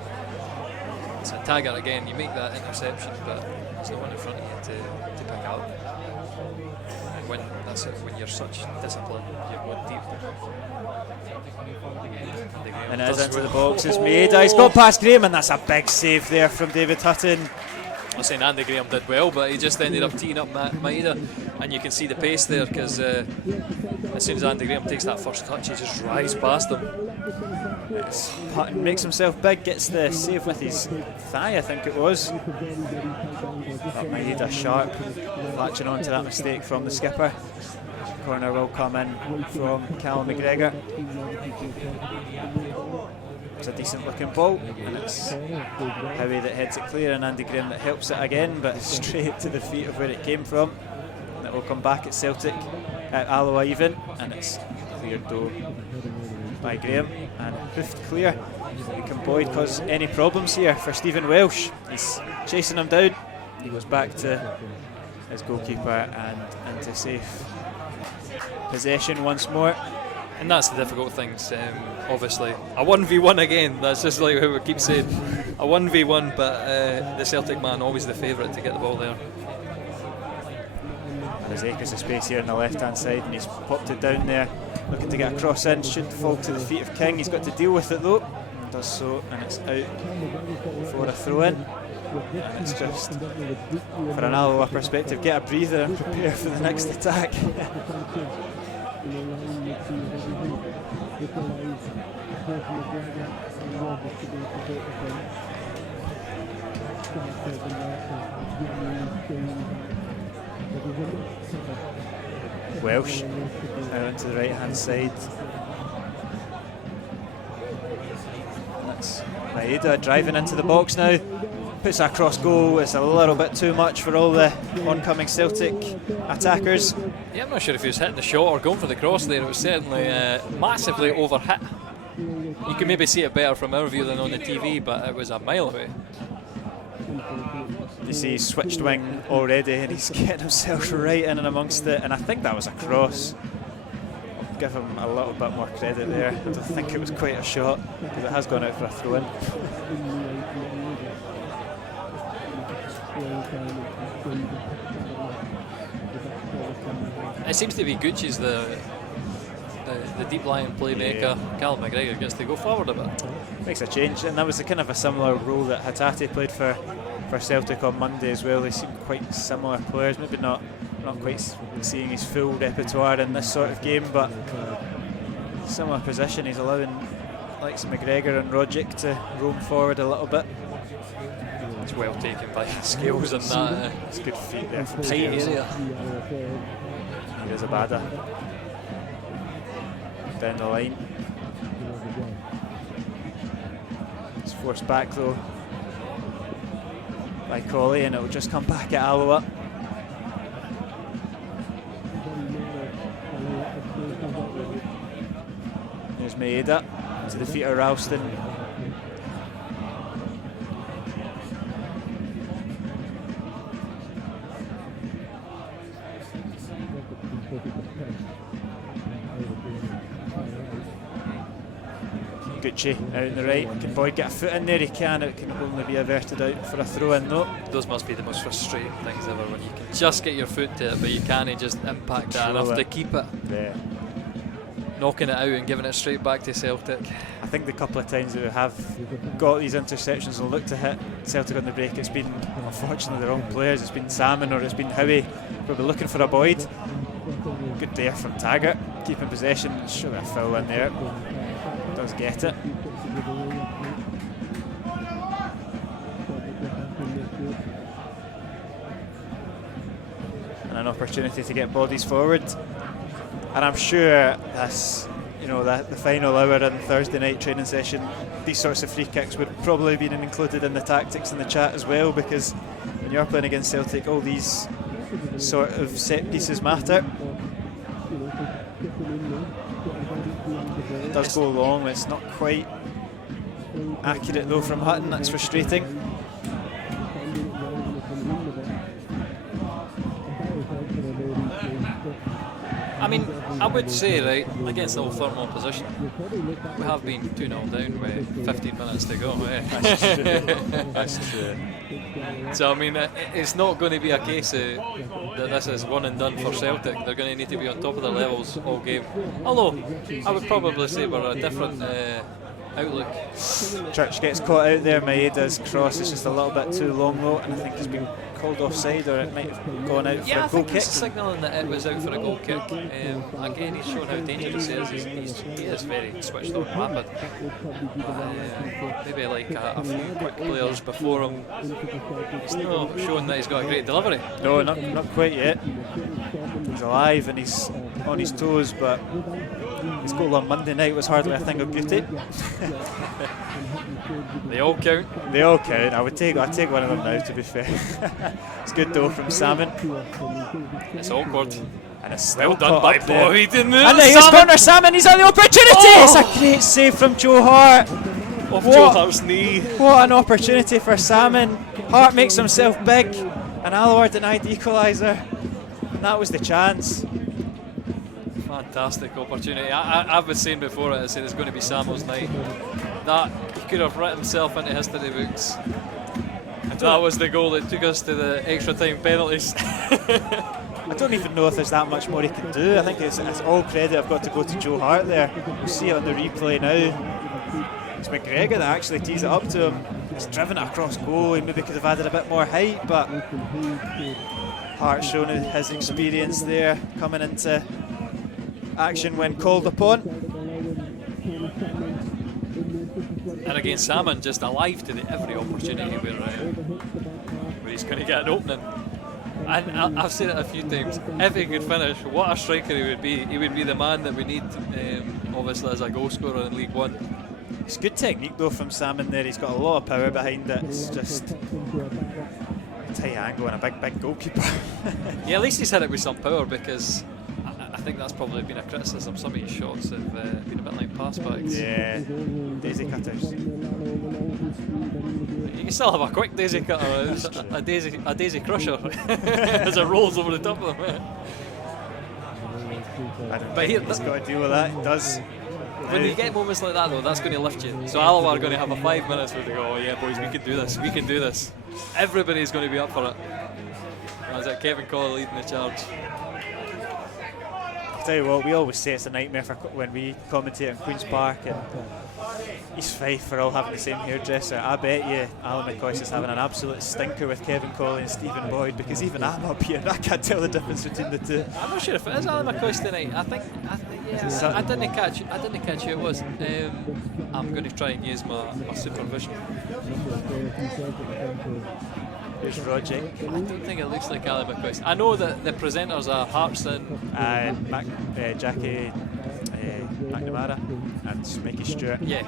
It's a Taggart again, you make that interception, but there's no one in front of you to pick up. And when you're such discipline, you're going deep. And it is into the box. It's Maeda. He's got past Graham, and that's a big save there from David Hutton. I'm saying Andy Graham did well, but he just ended up teeing up Maeda, and you can see the pace there because as soon as Andy Graham takes that first touch, he just drives past him. Hutton makes himself big, gets the save with his thigh, I think it was. But Maeda sharp, latching on to that mistake from the skipper. Corner will come in from Callum McGregor. It's a decent looking ball, and it's Howie that heads it clear and Andy Graham that helps it again, but straight to the feet of where it came from. And it will come back at Celtic, at Alloa even, and it's cleared though by Graham and hoofed clear. Can Boyd cause any problems here for Stephen Welsh? He's chasing him down. He goes back to his goalkeeper and into safe possession once more. And that's the difficult things, obviously. A 1v1 again, that's just like how we keep saying. A 1v1, but the Celtic man always the favourite to get the ball there. There's acres of space here on the left hand side, and he's popped it down there, looking to get a cross in. Should fall to the feet of King. He's got to deal with it though. Does so, and it's out for a throw in. And it's just, for an Alloa perspective, get a breather and prepare for the next attack. Welsh now into the right hand side. That's Maeda driving into the box now. Puts a cross goal. It's a little bit too much for all the oncoming Celtic attackers. Yeah, I'm not sure if he was hitting the shot or going for the cross there. It was certainly massively overhit. You can maybe see it better from our view than on the TV, but it was a mile away. You see he's switched wing already and he's getting himself right in and amongst it, and I think that was a cross. I'll give him a little bit more credit there. I don't think it was quite a shot because it has gone out for a throw-in. It seems to be Gucci's the deep lying playmaker. Yeah. Callum McGregor gets to go forward a bit. Makes a change, and that was a kind of a similar role that Hatate played for Celtic on Monday as well. They seem quite similar players, maybe not quite seeing his full repertoire in this sort of game, but similar position. He's allowing likes McGregor and Rogic to roam forward a little bit. It's well taken by Scales and that. It's good feet there from tight area. Here's Abada down the line. It's forced back though by Crawley, and it will just come back at Alloa. There's Maeda to the feet of Ralston. Gucci out in the right. Can Boyd get a foot in there? He can. It can only be averted out for a throw in though. Those must be the most frustrating things ever, when you can just get your foot to it but you can't just impact that enough to keep it. Yeah. Knocking it out and giving it straight back to Celtic. I think the couple of times that we have got these interceptions and looked to hit Celtic on the break, it's been unfortunately the wrong players. It's been Salmon or it's been Howie probably looking for a Boyd. Good there from Taggart, keeping possession. Should have a foul in there. Does get it. And an opportunity to get bodies forward. And I'm sure that's, you know, the final hour in Thursday night training session, these sorts of free kicks would probably be included in the tactics in the chat as well, because when you're playing against Celtic, all these sort of set pieces matter. It does go long, it's not quite accurate though from Hutton, that's frustrating. mean, I would say, right, against Old Firm opposition, we have been 2-0 down with 15 minutes to go. That's true. That's true. So, I mean, it's not going to be a case that this is one and done for Celtic. They're going to need to be on top of their levels all game. Although, I would probably say we're a different outlook. Church gets caught out there. Maeda's cross is just a little bit too long though, and I think he's been called offside, or it might have gone out for a goal kick. He's signalling that it was out for a goal kick. Again, he's shown how dangerous he is. He is very switched on, rapid. Maybe like a few quick players before him. He's not showing that he's got a great delivery. No, not quite yet. He's alive and he's on his toes, but his goal on Monday night was hardly a thing of beauty. They all count. They all count. I'd take one of them now, to be fair. It's good though from Salmon. It's awkward. And it's well done by Boyd. And here's corner Salmon. He's on the opportunity. Oh! It's a great save from Joe Hart. Off Joe Hart's knee. What an opportunity for Salmon. Hart makes himself big, and Alloa denied the equaliser. And that was the chance. Fantastic opportunity. I've been saying before, I said it's going to be Samuel's night. That he could have written himself into history books. That was the goal that took us to the extra time penalties. I don't even know if there's that much more he can do. I think it's all credit I've got to go to Joe Hart there. We'll see it on the replay now. It's McGregor that actually tees it up to him. He's driven it across goal. He maybe could have added a bit more height, but Hart showing his experience there, coming into action when called upon. And again, Salmon just alive to every opportunity where he's going to get an opening. And I've said it a few times, if he could finish, what a striker he would be. He would be the man that we need, obviously, as a goal scorer in League One. It's good technique though from Salmon there. He's got a lot of power behind it. It's just a tight angle and a big goalkeeper. Yeah, at least he's hit it with some power, because I think that's probably been a criticism. Some of his shots have been a bit like pass backs. Yeah, daisy cutters. You can still have a quick daisy cutter, a daisy crusher as it rolls over the top of them. But he's got to deal with that. He does. When you get moments like that though, that's going to lift you. So Alloa are going to have a 5 minutes where they go, oh yeah boys, we can do this, we can do this. Everybody's going to be up for it. Is it Kevin Colley leading the charge? I'll tell you what, we always say it's a nightmare for when we commentate in Queen's Park and East Fife are all having the same hairdresser. I bet you Alan McCoist is having an absolute stinker with Kevin Colley and Stephen Boyd, because even I'm up here and I can't tell the difference between the two. I'm not sure if it is Alan McCoist tonight. I think yeah, I didn't catch who it was. I'm going to try and use my supervision. Here's Roger. I don't think it looks like Alan McCoist. I know that the presenters are Hartson and Jackie McNamara and Mickey Stewart. Yeah.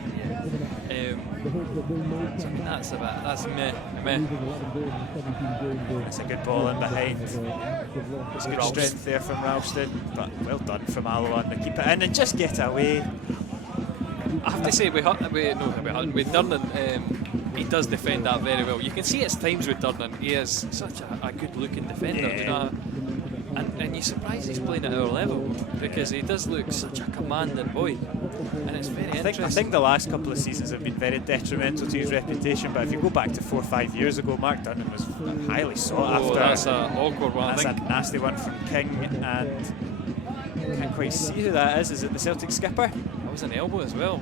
So that's meh. It's a good ball in behind. It's good strength there from Ralston, but well done from Alloa to keep it in and just get away. I have to say, with Durnan, he does defend that very well. You can see at times with Durnan, he is such a good looking defender, you know. And you're surprised he's playing at our level, because he does look such a commanding boy, and it's very interesting. I think the last couple of seasons have been very detrimental to his reputation, but if you go back to 4 or 5 years ago, Mark Durnan was highly sought after. That's an awkward one. That's a nasty one from King, and can't quite see who that is. Is it the Celtic skipper? That was an elbow as well.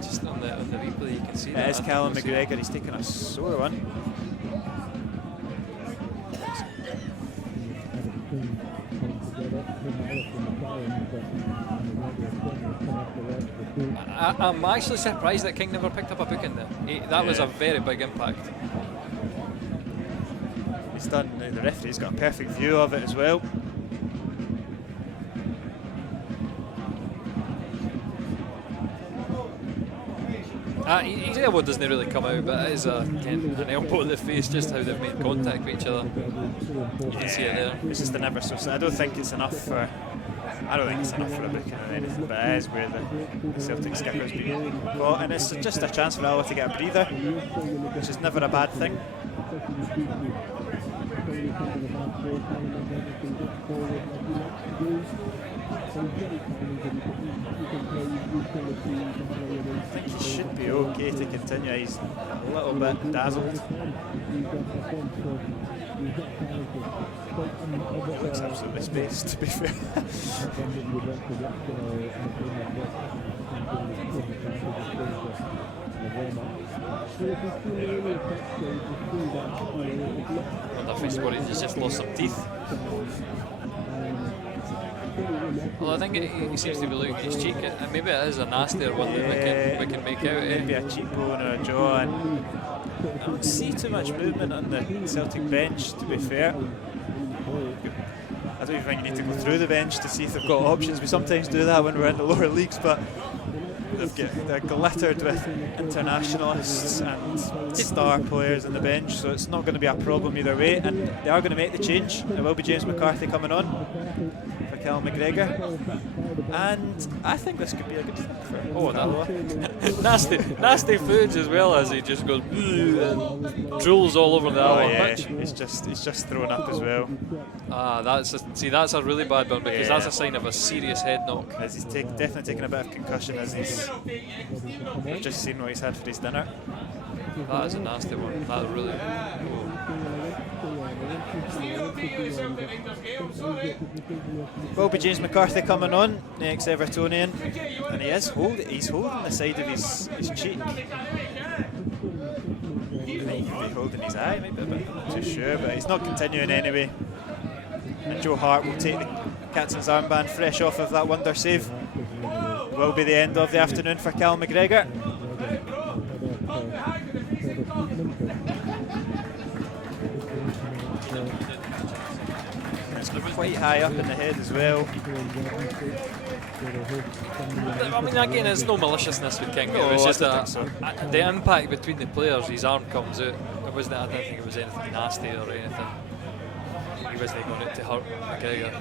Just on the replay you can see that. It is Callum McGregor. He's taken a sore one. I'm actually surprised that King never picked up a book in there. That was a very big impact. He's done. The referee's got a perfect view of it as well. His elbow doesn't really come out, but it is an elbow in the face, just how they've made contact with each other. You can see it there. It's just never so. I don't think it's enough for. I don't think it's enough for a booking or anything, but it is where the Celtic skipper's been caught, and it's just a chance for Alloa to get a breather, which is never a bad thing. I think he should be okay to continue. He's a little bit dazzled. Looks absolutely spaced, to be fair. wonder if he's worried he's just lost some teeth. Well, I think he seems to be looking at his cheek, and maybe it is a nastier one that we can make out. Maybe a cheekbone or a jaw. And I don't see too much movement on the Celtic bench, to be fair. I don't even think you need to go through the bench to see if they've got options. We sometimes do that when we're in the lower leagues, but they're glittered with internationalists and star players on the bench, so it's not going to be a problem either way. And they are going to make the change. There will be James McCarthy coming on for Cal McGregor, and I think this could be a good thing for Alloa. nasty foods as well, as he just goes and drools all over the Alloa pitch. He's just thrown up as well. That's a really bad one, because that's a sign of a serious head knock. As he's definitely taken a bit of concussion, as he's just seen what he's had for his dinner. That is a nasty one. That really. Will be James McCarthy coming on, the ex-Evertonian, and he's holding the side of his cheek. He could be holding his eye, maybe a bit, I'm not too sure, but he's not continuing anyway. And Joe Hart will take the captain's armband fresh off of that wonder save. It will be the end of the afternoon for Cal McGregor. It's quite high up in the head as well. I mean, again, there's no maliciousness with King. No, it's just the impact between the players. His arm comes out. I don't think it was anything nasty or anything. He wasn't going out to hurt McGregor.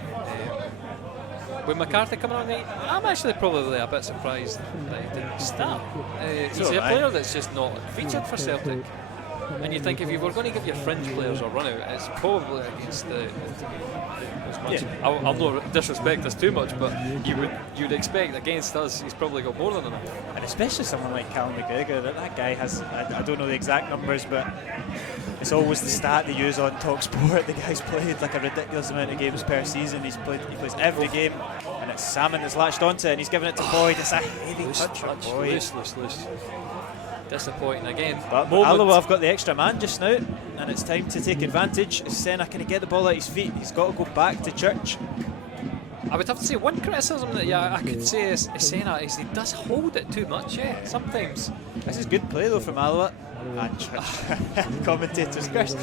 With McCarthy coming on, I'm actually probably a bit surprised that he didn't start. He's a player that's just not featured for Celtic. And you think if you were going to give your fringe players a run out, it's probably against the as much. Yeah. I'll not disrespect this too much, but you'd expect against us he's probably got more than enough. And especially someone like Cal McGregor, that guy has, I don't know the exact numbers, but it's always the stat they use on TalkSport. The guy's played like a ridiculous amount of games per season. He plays every game, and it's Salmon that's latched onto it, and he's giving it to Boyd. It's a heavy touch on Boyd. Loose. Disappointing again. But Alloa have got the extra man just now, and it's time to take advantage. Senna, can he get the ball at his feet? He's got to go back to Church. I would have to say one criticism that I could say is Senna is he does hold it too much. Yeah, sometimes. This is good play though from Alloa. And Church. Commentators curse.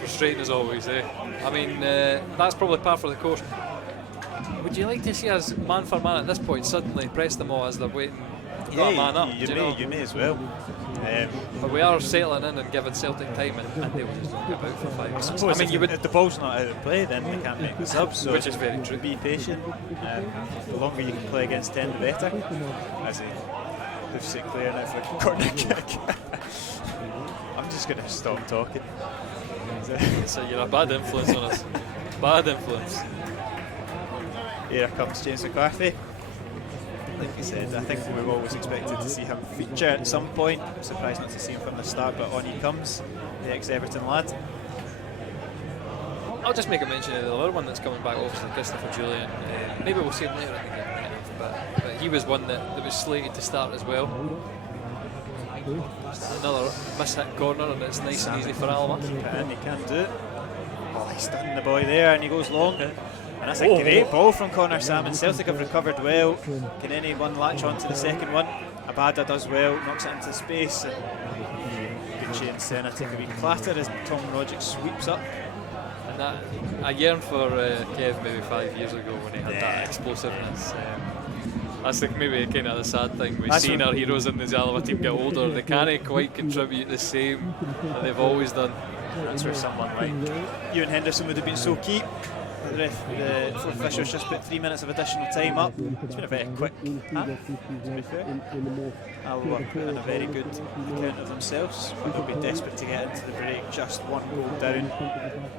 Frustrating as always, eh? I mean, that's probably par for the course. Would you like to see us man for man at this point suddenly press them all as they're waiting to put a man up? You may as well. But we are settling in and giving Celtic time, and they will just not give out for 5 minutes. I mean, if the ball's not out of play, then they can't make the subs. So which is very true. Be patient. The longer you can play against 10, the better. As he hoofs it clear now for a corner kick. I'm just going to stop talking. So you're a bad influence on us. Bad influence. Here comes James McCarthy. Like you said, I think we've always expected to see him feature at some point. I'm surprised not to see him from the start, but on he comes, the ex-Everton lad. I'll just make a mention of the other one that's coming back, obviously, Christopher Julian. Maybe we'll see him later in the game, but he was one that was slated to start as well. Another miss-hit corner, and it's nice and easy for Alloa. And he can do it. Oh, he's stunned the boy there, and he goes long. And that's a great ball from Connor Salmon. Celtic have recovered well. Can anyone latch on to the second one? Abada does well, knocks it into space. And Gucci and Senna take a wee clatter as Tom Rogic sweeps up. And that, I yearned for Kev maybe 5 years ago when he had that explosiveness. That's maybe kind of the sad thing. We've seen our heroes in the Alloa team get older. They can't quite contribute the same that they've always done. That's where someone like Ewan Henderson would have been so key. the fourth officials just put 3 minutes of additional time up. It's been a very quick half, to be fair. Alloa put in a very good account of themselves, but they'll be desperate to get into the break, just one goal down.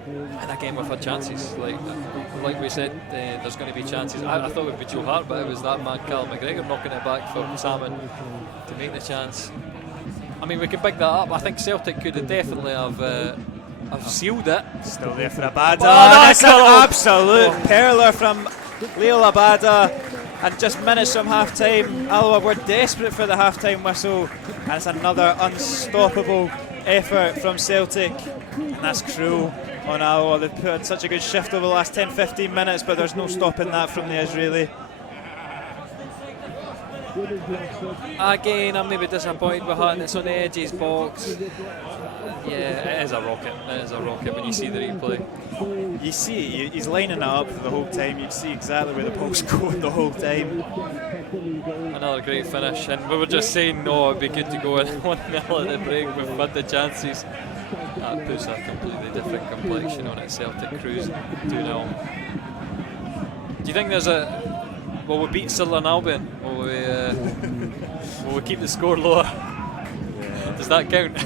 And again, we've had chances. Like we said, there's going to be chances. I thought it would be Joe Hart, but it was that man, Callum McGregor, knocking it back for Salmon to make the chance. I mean, we can pick that up. I think Celtic could have definitely have sealed it. Still there for Abada. That's an absolute perler from Leo Abada. And just minutes from half time, Alloa were desperate for the half time whistle. And it's another unstoppable effort from Celtic. And that's cruel on Alloa. They've put in such a good shift over the last 10-15 minutes, but there's no stopping that from the Israeli. Again, I'm maybe disappointed with Hutton. It's on the edge of his box. Yeah, it is a rocket. It is a rocket when you see the replay. You see, he's lining it up for the whole time. You see exactly where the ball's going the whole time. Another great finish. And we were just saying, no, it'd be good to go in 1-0 at the break. We've had the chances. That puts a completely different complexion on it. Celtic cruising 2-0. Do you think there's a... Will we beat Sutherland Albion? Will we keep the score lower? Yeah. Does that count?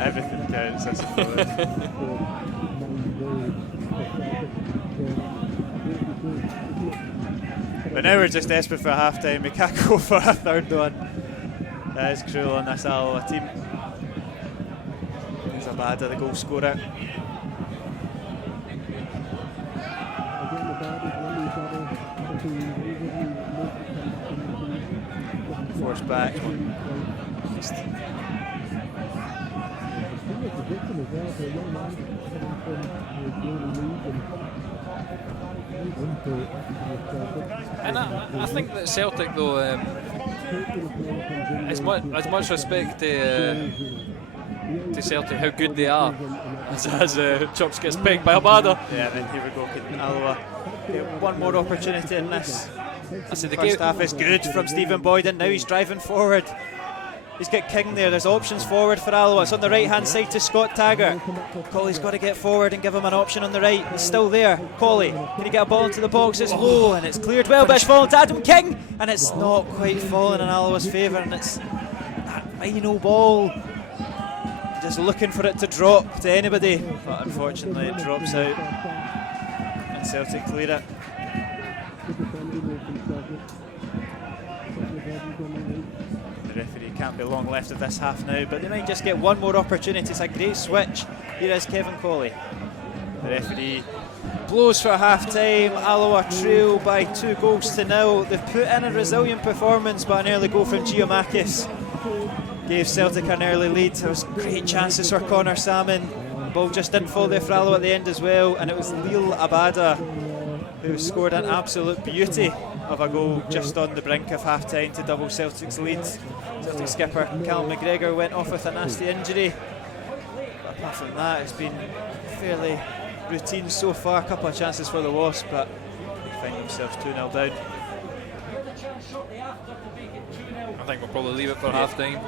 Everything counts, I suppose. But now we're just desperate for half time. We can't go for a third one. That is cruel on this Alloa team. There's Abada, the goal scorer. Forced back. And I think that Celtic, though, as much respect to Celtic, how good they are, as Chucks gets pegged by Abada. Yeah, and then here we go, can Alloa get one more opportunity in this. I said the first half is good from Stephen Boyd, and now he's driving forward. He's got King there. There's options forward for Alloa. It's on the right hand side to Scott Taggart. Colley's got to get forward and give him an option on the right. He's still there. Colley, can he get a ball into the box? It's low and it's cleared well, but it's fallen to Adam King, and it's not quite fallen in Alloa's favour, and it's that final ball. Just looking for it to drop to anybody, but unfortunately it drops out and Celtic clear it. The referee can't be long left of this half now, but they might just get one more opportunity. It's a great switch. Here is Kevin Colley. The referee blows for half time. Alloa trail by 2-0. They've put in a resilient performance, but an early goal from Giamakis gave Celtic an early lead. There was great chances for Connor Salmon. The ball just didn't fall there for Alloa at the end as well, and it was Leo Abada who scored an absolute beauty of a goal just on the brink of half time to double Celtic's lead. Celtic skipper Callum McGregor went off with a nasty injury, but apart from that it's been fairly routine so far. A couple of chances for the Wasps, but they find themselves 2-0 down. I think we'll probably leave it for half time.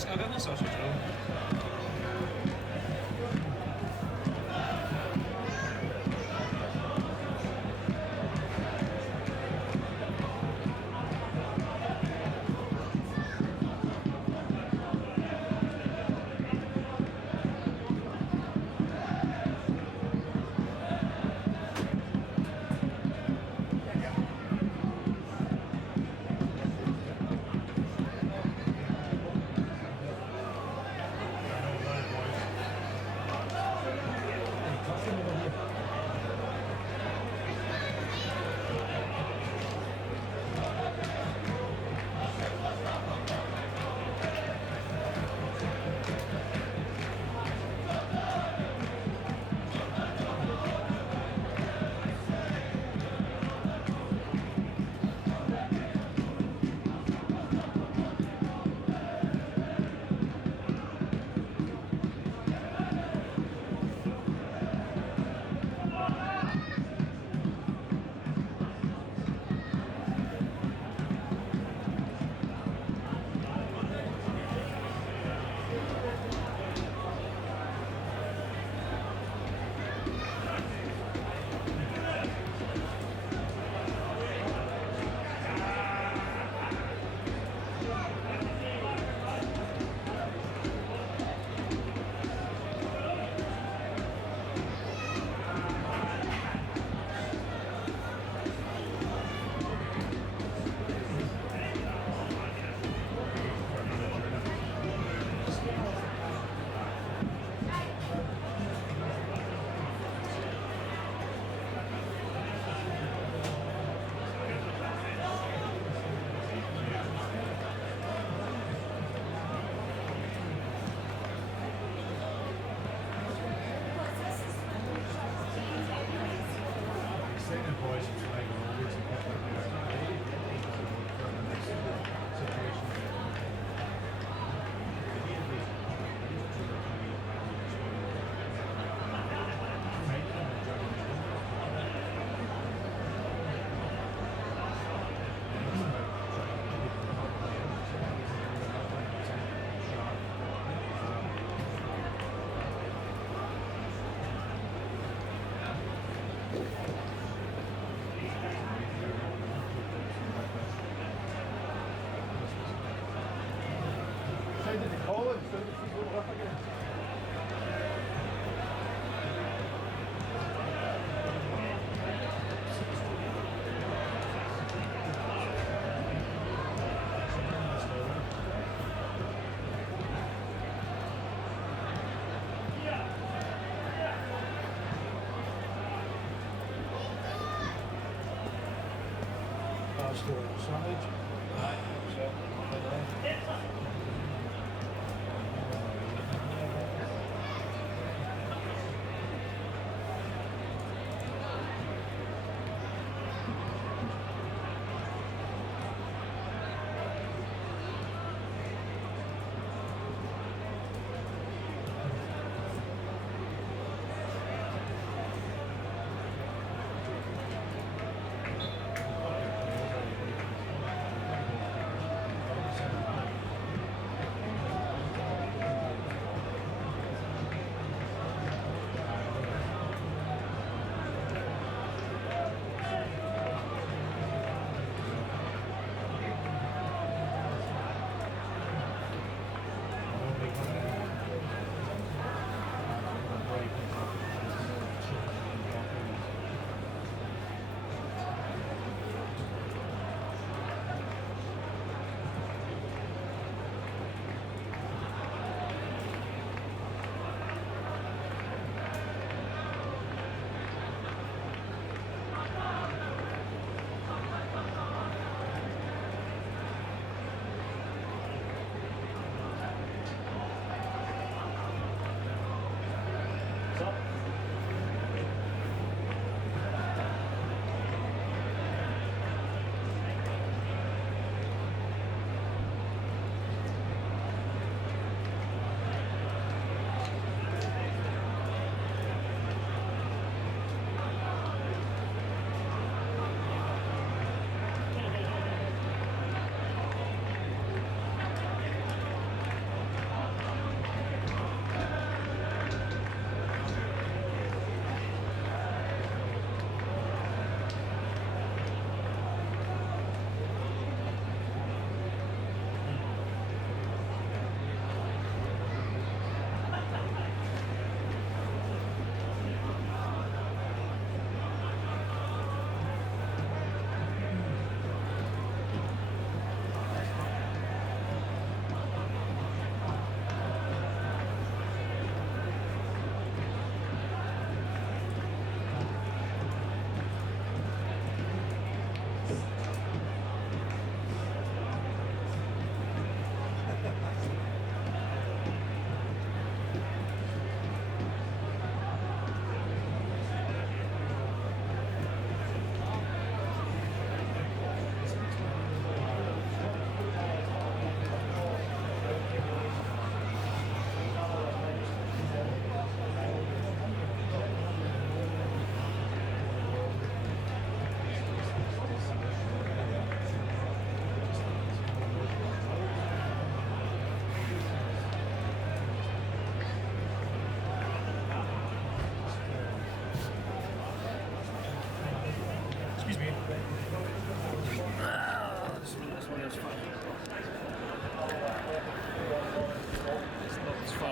Skarrene sausage roll.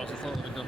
as I thought they would do.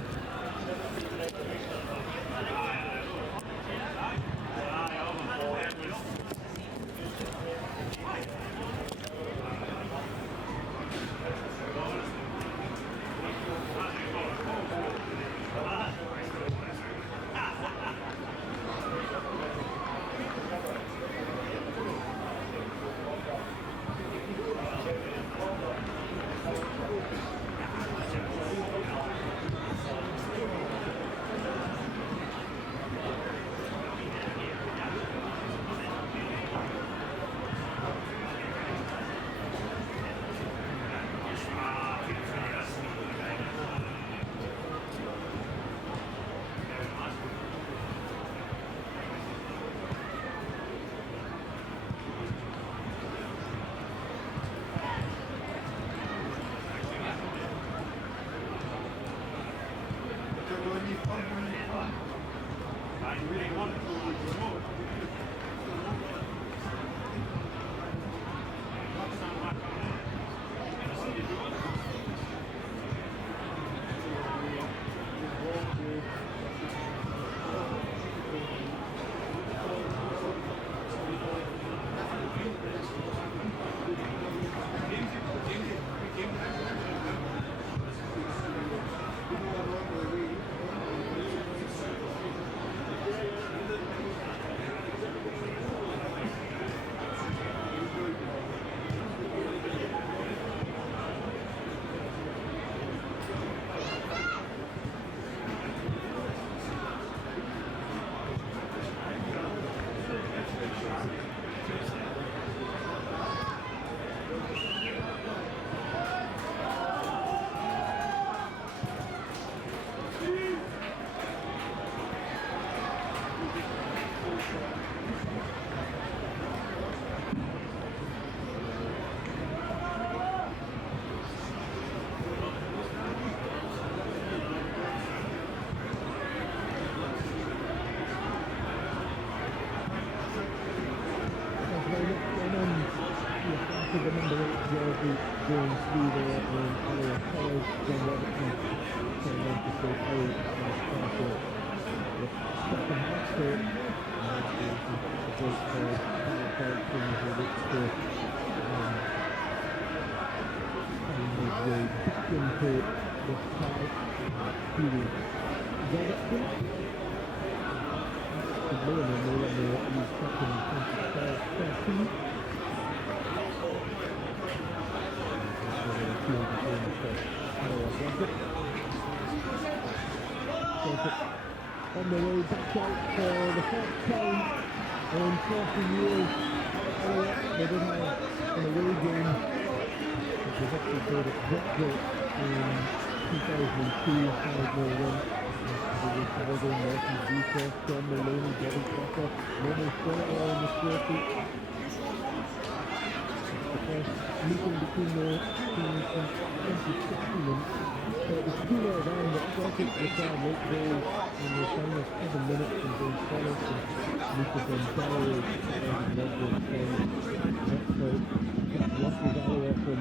Going through there in Alloa College, John Robertson came on to say how the second half so a great things that it's to make way back into the side Stevie Robertson. The minimum will let me use second and 13. Celtic on the way back out for the first time in 40 years. They did have an away game, which was actually played at Brooklyn in 2002, 5-0 win. They were Calder, Martin Vita, Sean Maloney, Bobby Crocker, Romo Stonewall on the score sheet. The first meeting between the teams since 2016. It was 2-0 down, but Celtic retired late goals in the final 7 minutes from James Collins and Luca Gonzalo and Redwood from Oxford. That rushes Alloa from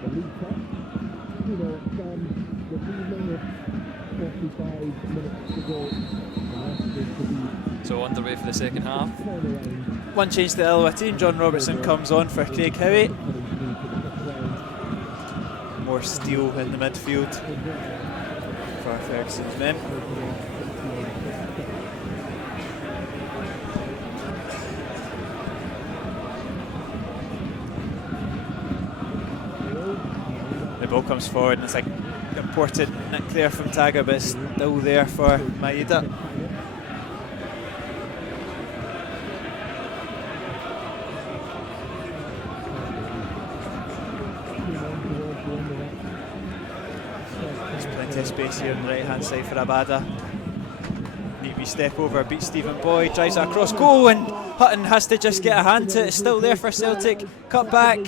the League Cup. 2-0 it stands with 3 minutes, 45 minutes to go. The rest is to be So underway for the second half. One change to the Alloa team. John Robertson comes on for Craig Howie. More steel in the midfield for Ferguson's men. The ball comes forward and it's like important nick there from Tagger, but it's still there for Maeda. Space here on the right hand side for Abada. Neat wee step over, beats Stephen Boyd, drives that across goal, and Hutton has to just get a hand to it. It's still there for Celtic. Cut back.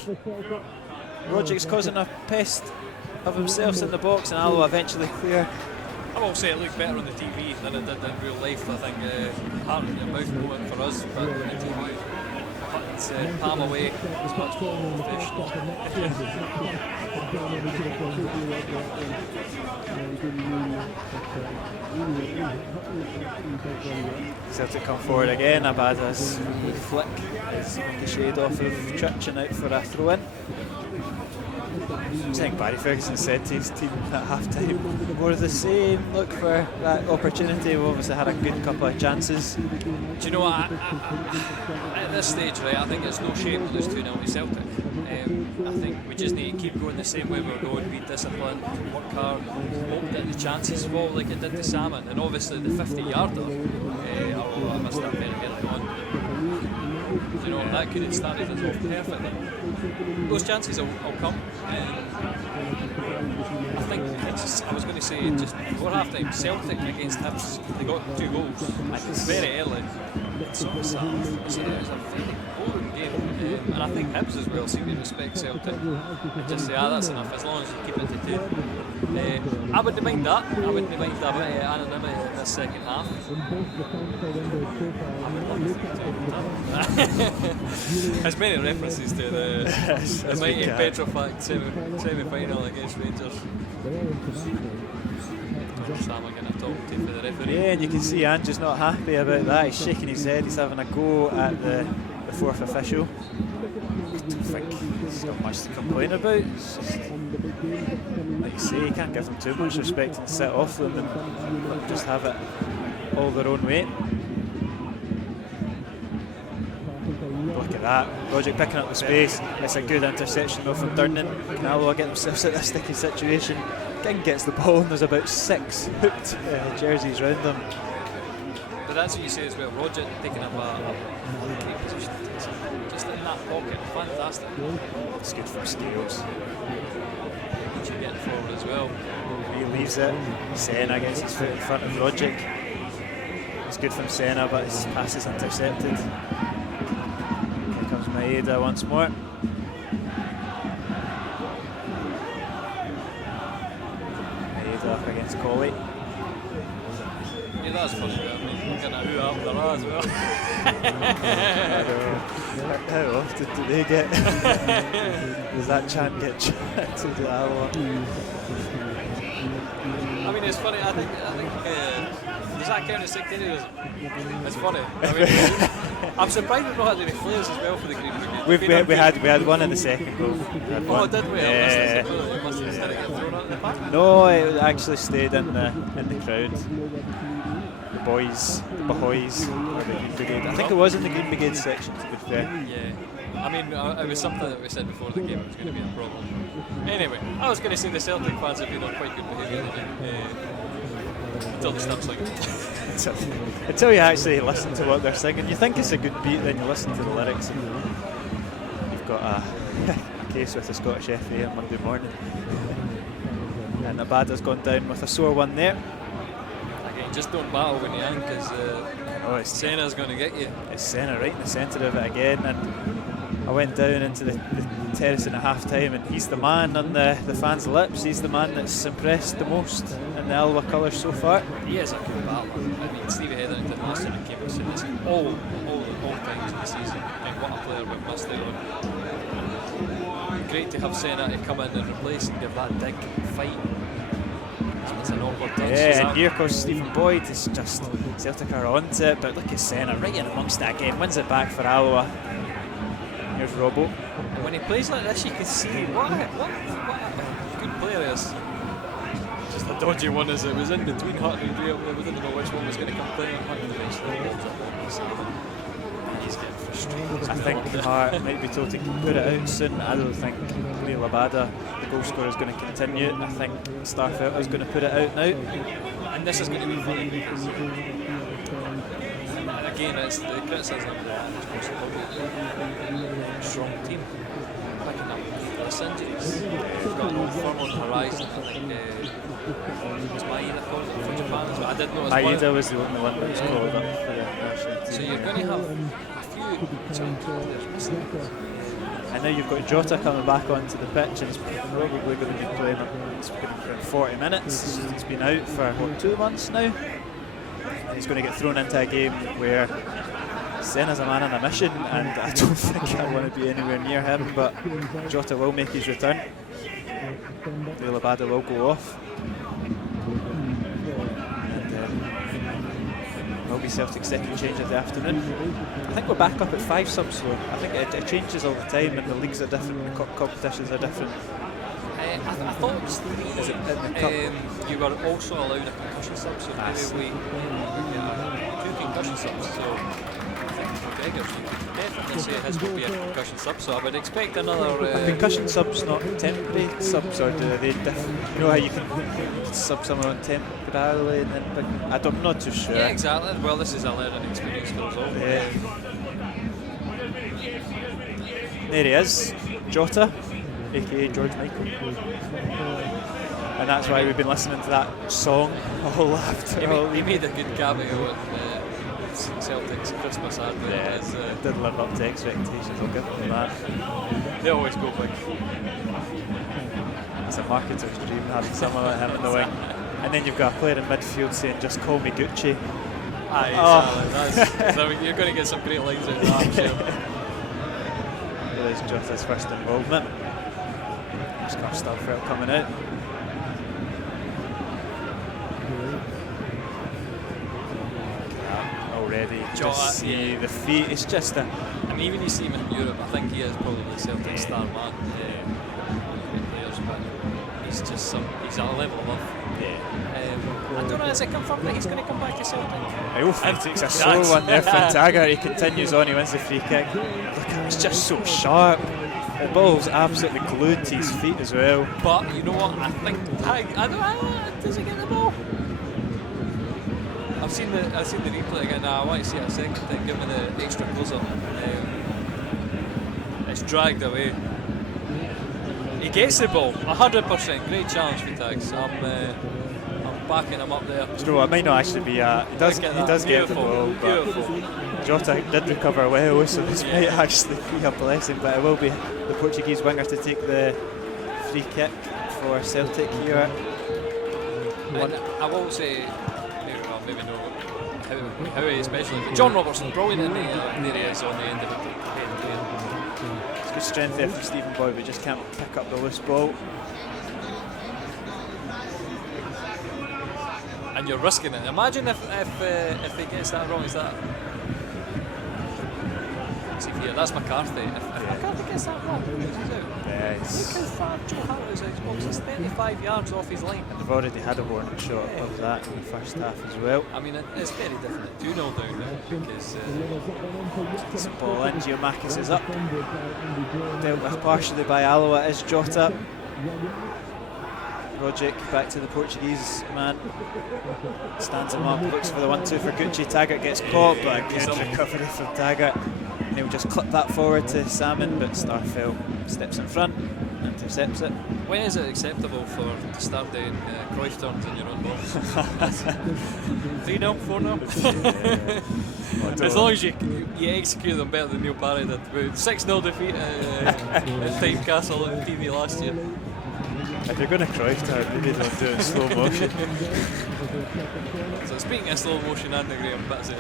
Roderick's causing a pest of himself in the box, and Alloa eventually clear. I will say it looked better on the TV than it did in real life. I think heart in your mouth moment for us, but on the TV It's palm away. It's much more professional. Celtic come forward again. Abada's flick is the shade off of Church and out for a throw in. I think Barry Ferguson said to his team at half time, more of the same, look for that opportunity. We've obviously had a good couple of chances. Do you know what? At this stage, right, I think it's no shame to lose 2-0 to Celtic. I think we just need to keep going the same way we're going, be disciplined, work hard, hope that the chances fall like it did to Salmon. And obviously the 50-yarder, I missed that very early on. You know, that could have started us off perfectly. Those chances will come. I think I was going to say just before half time, Celtic against Hibs, they got 2 goals. And it's very early. So it's a very boring game. And I think Hibs as well seem to respect Celtic. And just say, that's enough, as long as you keep it to 2. I wouldn't mind that. I wouldn't mind a bit of anonymity in this second half. There's many references to the mighty Petrofac semi-final against Rangers. Sam are going to talk to for the referee. Yeah, and you can see Andrew's not happy about that. He's shaking his head. He's having a go at the fourth official. I don't think he's got much to complain about. It's just, like you say, you can't give them too much respect and sit off them and just have it all their own way. Look at that, Rogic picking up the space. It's a good interception though from Durnan. Can Alloa get themselves out of this sticky situation? King gets the ball and there's about 6 hooked jerseys round them. But that's what you say as well, Rogic taking up a great position just in that pocket, fantastic. It's good from Scales. What you getting forward as well. He leaves it, Senna gets his foot in front of Rogic. It's good from Senna, but his pass is intercepted. Here comes Maeda once more. Up against Colley. Yeah, that's funny. I mean, we're going to hoo after that as well. How often do they get? Does that chant get chanted to Alloa? I mean, it's funny. I think does that count as sectarianism? It's funny. I mean, I'm surprised we've not had any flares as well for the Green Brigade. We had one in the second goal. Oh, did we? Yeah. You must have said it get thrown out in the park. No, it actually stayed in the crowd. The boys, the Bahoys, or the Green Brigade. I think it was in the Green Brigade section, to be fair. Yeah. I mean, it was something that we said before the game it was going to be a problem. Anyway, I was going to say the Celtic fans have been on quite good behaviour until they start singing. Until you actually listen to what they're singing, you think it's a good beat, then you listen to the lyrics and you've got a case with the Scottish FA on Monday morning. And Abada's gone down with a sore one there. Again, just don't battle when you hang, because Senna's going to get you. It's Senna right in the centre of it again, and I went down into the terrace in a half time, and he's the man on the fans' lips. He's the man that's impressed the most in the Alloa colours so far. He is a good battler. I mean, Stevie Hetherington last time he came and said this all times in the season, and what a player we've missed out on. Great to have Senna to come in and replace and give that dig fight. It's an awkward touch. Yeah, and here goes Stephen Boyd. It's just Celtic are onto it, but look at Senna right in amongst that again. Wins it back for Alloa. Here's Robbo. When he plays like this, you can see what a good player he is. Just a dodgy one as it was in between Hart and Real. We didn't know which one was going to come playing on the bench. He's getting frustrated. I think Hart might be told to put it out soon. I don't think Neil Abada, the goal scorer, is going to continue. I think Starfelt is going to put it out now. And this is going to be funny because again, it's the criticism that strong team picking up this injuries. We've got no firm on the horizon. I think was Maeda called it for Japan as well. I didn't know Maeda was the only one that was called up for the national team. So you're going to have a few young players missing. And now you've got Jota coming back onto the pitch, and he's probably going to be playing around 40 minutes. He's been out for 2 months now, and he's going to get thrown into a game where Senna's a man on a mission, and I don't think I want to be anywhere near him, but Jota will make his return. Labada will go off. Will be Celtic's second change of the afternoon. I think we're back up at 5 subs though. I think it changes all the time, and the leagues are different, the competitions are different. I thought it was 3. Is it in the cup? You were also allowed a concussion sub, so maybe we 2 concussion subs. So I think McGregor's definitely say his will be a concussion sub. So I would expect another. Are concussion subs not temporary subs, or do they different? You know how you can sub someone on temporarily, and then I'm not too sure. Yeah, exactly. Well, this is a learning experience for us all. Yeah. There he is, Jota, aka George Michael. And that's why we've been listening to that song all after. He made a good cameo in Celtic's Christmas advert. Yeah, it did live up to expectations, I'll give them that. They always go big. It's a marketer's dream having someone like him in the wing. And then you've got a player in midfield saying, "Just call me Gucci." Aye, exactly. So you're going to get some great lines out of that, I'm sure. There's Jota's first involvement. Just got Starfelt coming out. Already, just see the feet. It's just a. I mean, even you see him in Europe, I think he is probably the Celtic star man. Great players, but he's just he's at a level above. Yeah. I don't know, has it confirmed that he's going to come back to Celtic? I hope he takes a solo one there from Taggart. He continues on, he wins the free kick. Look, it's just so sharp. The ball's absolutely glued to his feet as well. But you know what? I think does he get the ball? I've seen the replay again now. I want to see it a second time. Give me the extra close up. It's dragged away. He gets the ball, 100%. Great challenge for Tags. I'm backing him up there. Do you know what? It might not actually be. He does get the ball, but Jota did recover well, so this might actually be a blessing. But it will be the Portuguese winger to take the free kick for Celtic here. And I will say, maybe no, how especially John Robertson, brilliant in the areas on the end of it. It's good strength there from Stephen Boyd, but just can't pick up the loose ball. And you're risking it. Imagine if he gets that wrong. Is that? See here, that's McCarthy. If McCarthy gets that wrong, who loses out? Yeah, look how far Joe Hartlett's Xbox is 35 yards off his line. They've already had a warning shot of that in the first half as well. I mean, it's very different at 2-0 down now because it's a ball in, Giamakis is up. Dealt with partially by Alloa is Jota. Rogic back to the Portuguese man. Stands him up, looks for the 1-2 for Gucci. Taggart gets caught, but a good recovery from Taggart. And he'll just clip that forward to Salmon, but Starfelt steps in front, intercepts it. When is it acceptable to start doing Cruyff turns in your own ball? 3-0, 4-0? As long as you execute them better than Neil Parry did. 6-0 defeat at Tynecastle on TV last year. If you're going to Cruyff turn, maybe don't do it in slow motion. So speaking of slow motion, Andy Graham bats it.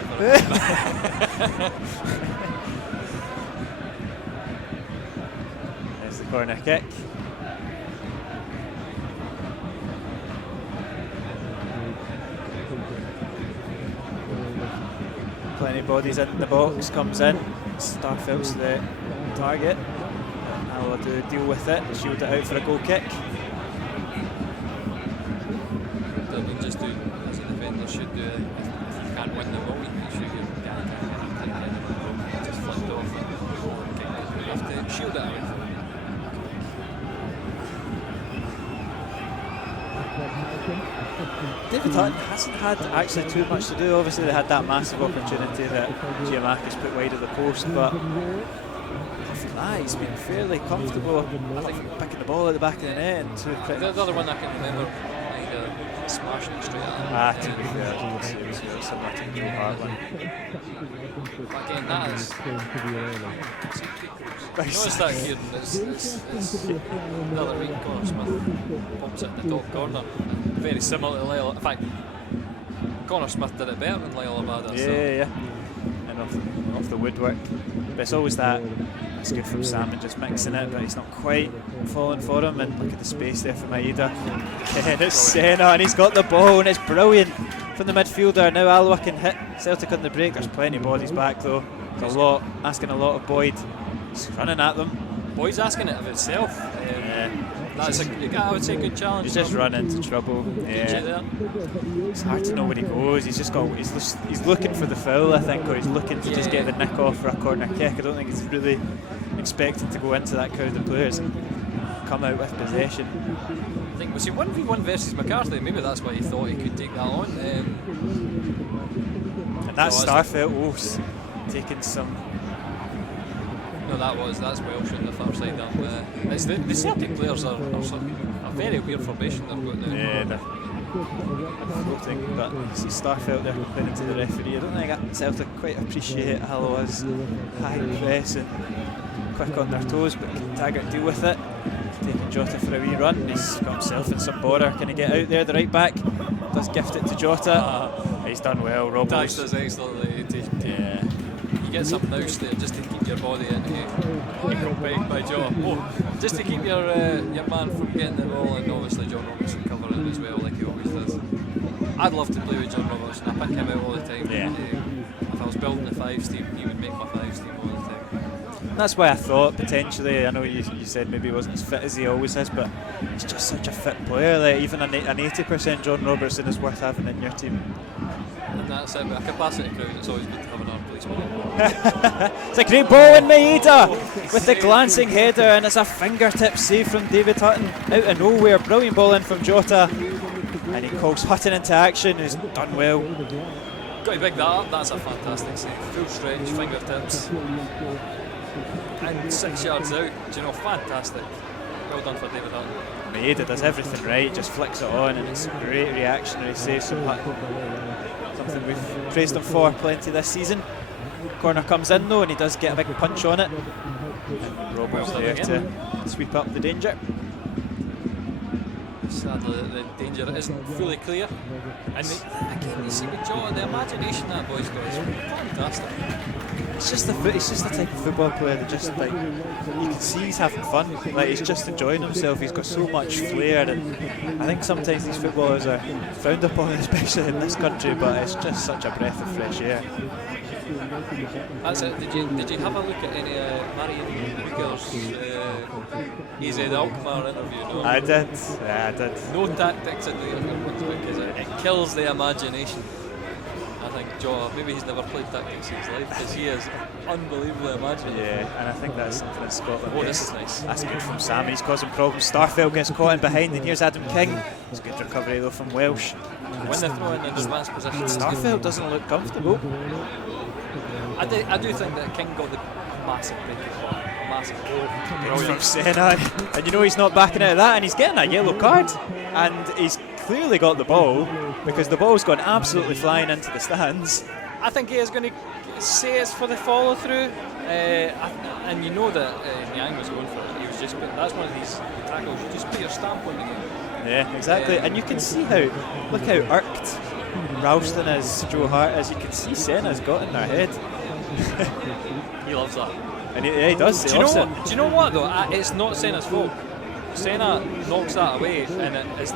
There's the corner kick. Plenty of bodies in the box, comes in. Starfelt's the target. Alloa to deal with it, shield it out for a goal kick. Don't just do as a defender should do. If you can't win the ball, you make sure you just flicked off. You have to shield it out. David Hutton hasn't had actually too much to do. Obviously they had that massive opportunity that Giamakis put wide of the post, but after that he's been fairly comfortable, I think, picking the ball at the back of the net. And the other one I can remember, smashing it straight at to be fair, it was similar to Joe Hartland. Again, that is notice that here, it's another week. Connor Smith pops it in the top corner, very similar to Lyle. In fact, Connor Smith did it better than Lyle Abada. Yeah. And coming off the woodwork. But it's always that. It's good from Salmon just mixing it, but he's not quite falling for him. And look at the space there for Maeda. Again, it's Senna, and he's got the ball, and it's brilliant from the midfielder. Now Alloa can hit Celtic on the break. There's plenty of bodies back though. There's a lot, asking a lot of Boyd. He's running at them. Boyd's asking it of himself. That's I would say a good challenge. He's just run into trouble. Yeah. It's hard to know where he goes. He's looking for the foul, I think, or he's looking to just get the nick off for a corner kick. I don't think he's really expecting to go into that crowd of players and come out with possession. I think was he 1v1 versus McCarthy? Maybe that's why he thought he could take that on. And that's Starfelt taking some. No, that's Welsh on the far side. It's the Celtic players are a very weird formation they've got now. Yeah, they're floating, but you see Starfelt there complaining to the referee. I don't think Celtic quite appreciate Alloa's high press and quick on their toes, but can Taggart deal with it? Taking Jota for a wee run. He's got himself in some bother. Can he get out there? The right back does gift it to Jota. He's done well. Robbo does excellently. Yeah. You get some nous there just to keep your body in. By John. Just to keep your man from getting the ball, and obviously John Robertson covering as well, like he always does. I'd love to play with John Robertson. I pick him out all the time. Yeah. If I was building the 5s team, he would make my 5s team all the time. That's why I thought potentially. I know you said maybe he wasn't as fit as he always is, but he's just such a fit player. Like even an 80% John Robertson is worth having in your team. And that's it. With a capacity crowd, it's always good to have another policeman. It's a great ball in Maeda with the glancing header, and it's a fingertip save from David Hutton out of nowhere. Brilliant ball in from Jota, and he calls Hutton into action. Who's done well. Got to big that up. That's a fantastic save. Full stretch, fingertips, and 6 yards out. Do you know, fantastic. Well done for David Hutton. Maeda does everything right, just flicks it on, and it's a great reactionary save from Hutton. Something we've praised him for plenty this season. Corner comes in though, and he does get a big punch on it. And Robbo's there to sweep up the danger. Sadly, the danger isn't fully clear. And again, you see with John, the imagination that boy's got is fantastic. He's just the type of football player that just like you can see he's having fun. Like he's just enjoying himself. He's got so much flair, and I think sometimes these footballers are frowned upon, especially in this country. But it's just such a breath of fresh air. That's it. Did you have a look at any Marion Luger's AZ Alkmaar interview? No? I did. Yeah, I did. No tactics in the interview because it kills the imagination. I think Joe, maybe he's never played tactics in his life because he is unbelievably imaginative. Yeah, and I think that's something in Scotland. Oh, this is nice. That's good from Sam. He's causing problems. Starfelt gets caught in behind, and here's Adam King. It's a good recovery though from Welsh. When they throw in advanced position, Starfelt doesn't look comfortable. I do think that King got the massive break. Massive goal. From Senna, and you know he's not backing out of that, and he's getting a yellow card, and he's clearly got the ball because the ball's gone absolutely flying into the stands. I think he is going to say it's for the follow through, and you know that Niang was going for it. He was just, that's one of these tackles. You just put your stamp on the game. Yeah, exactly. And you can see look how irked Ralston is, Joe Hart is. You can see Senna's got in their head. He loves that. And he does. Do you know what though? It's not Senna's fault. Senna knocks that away, and it's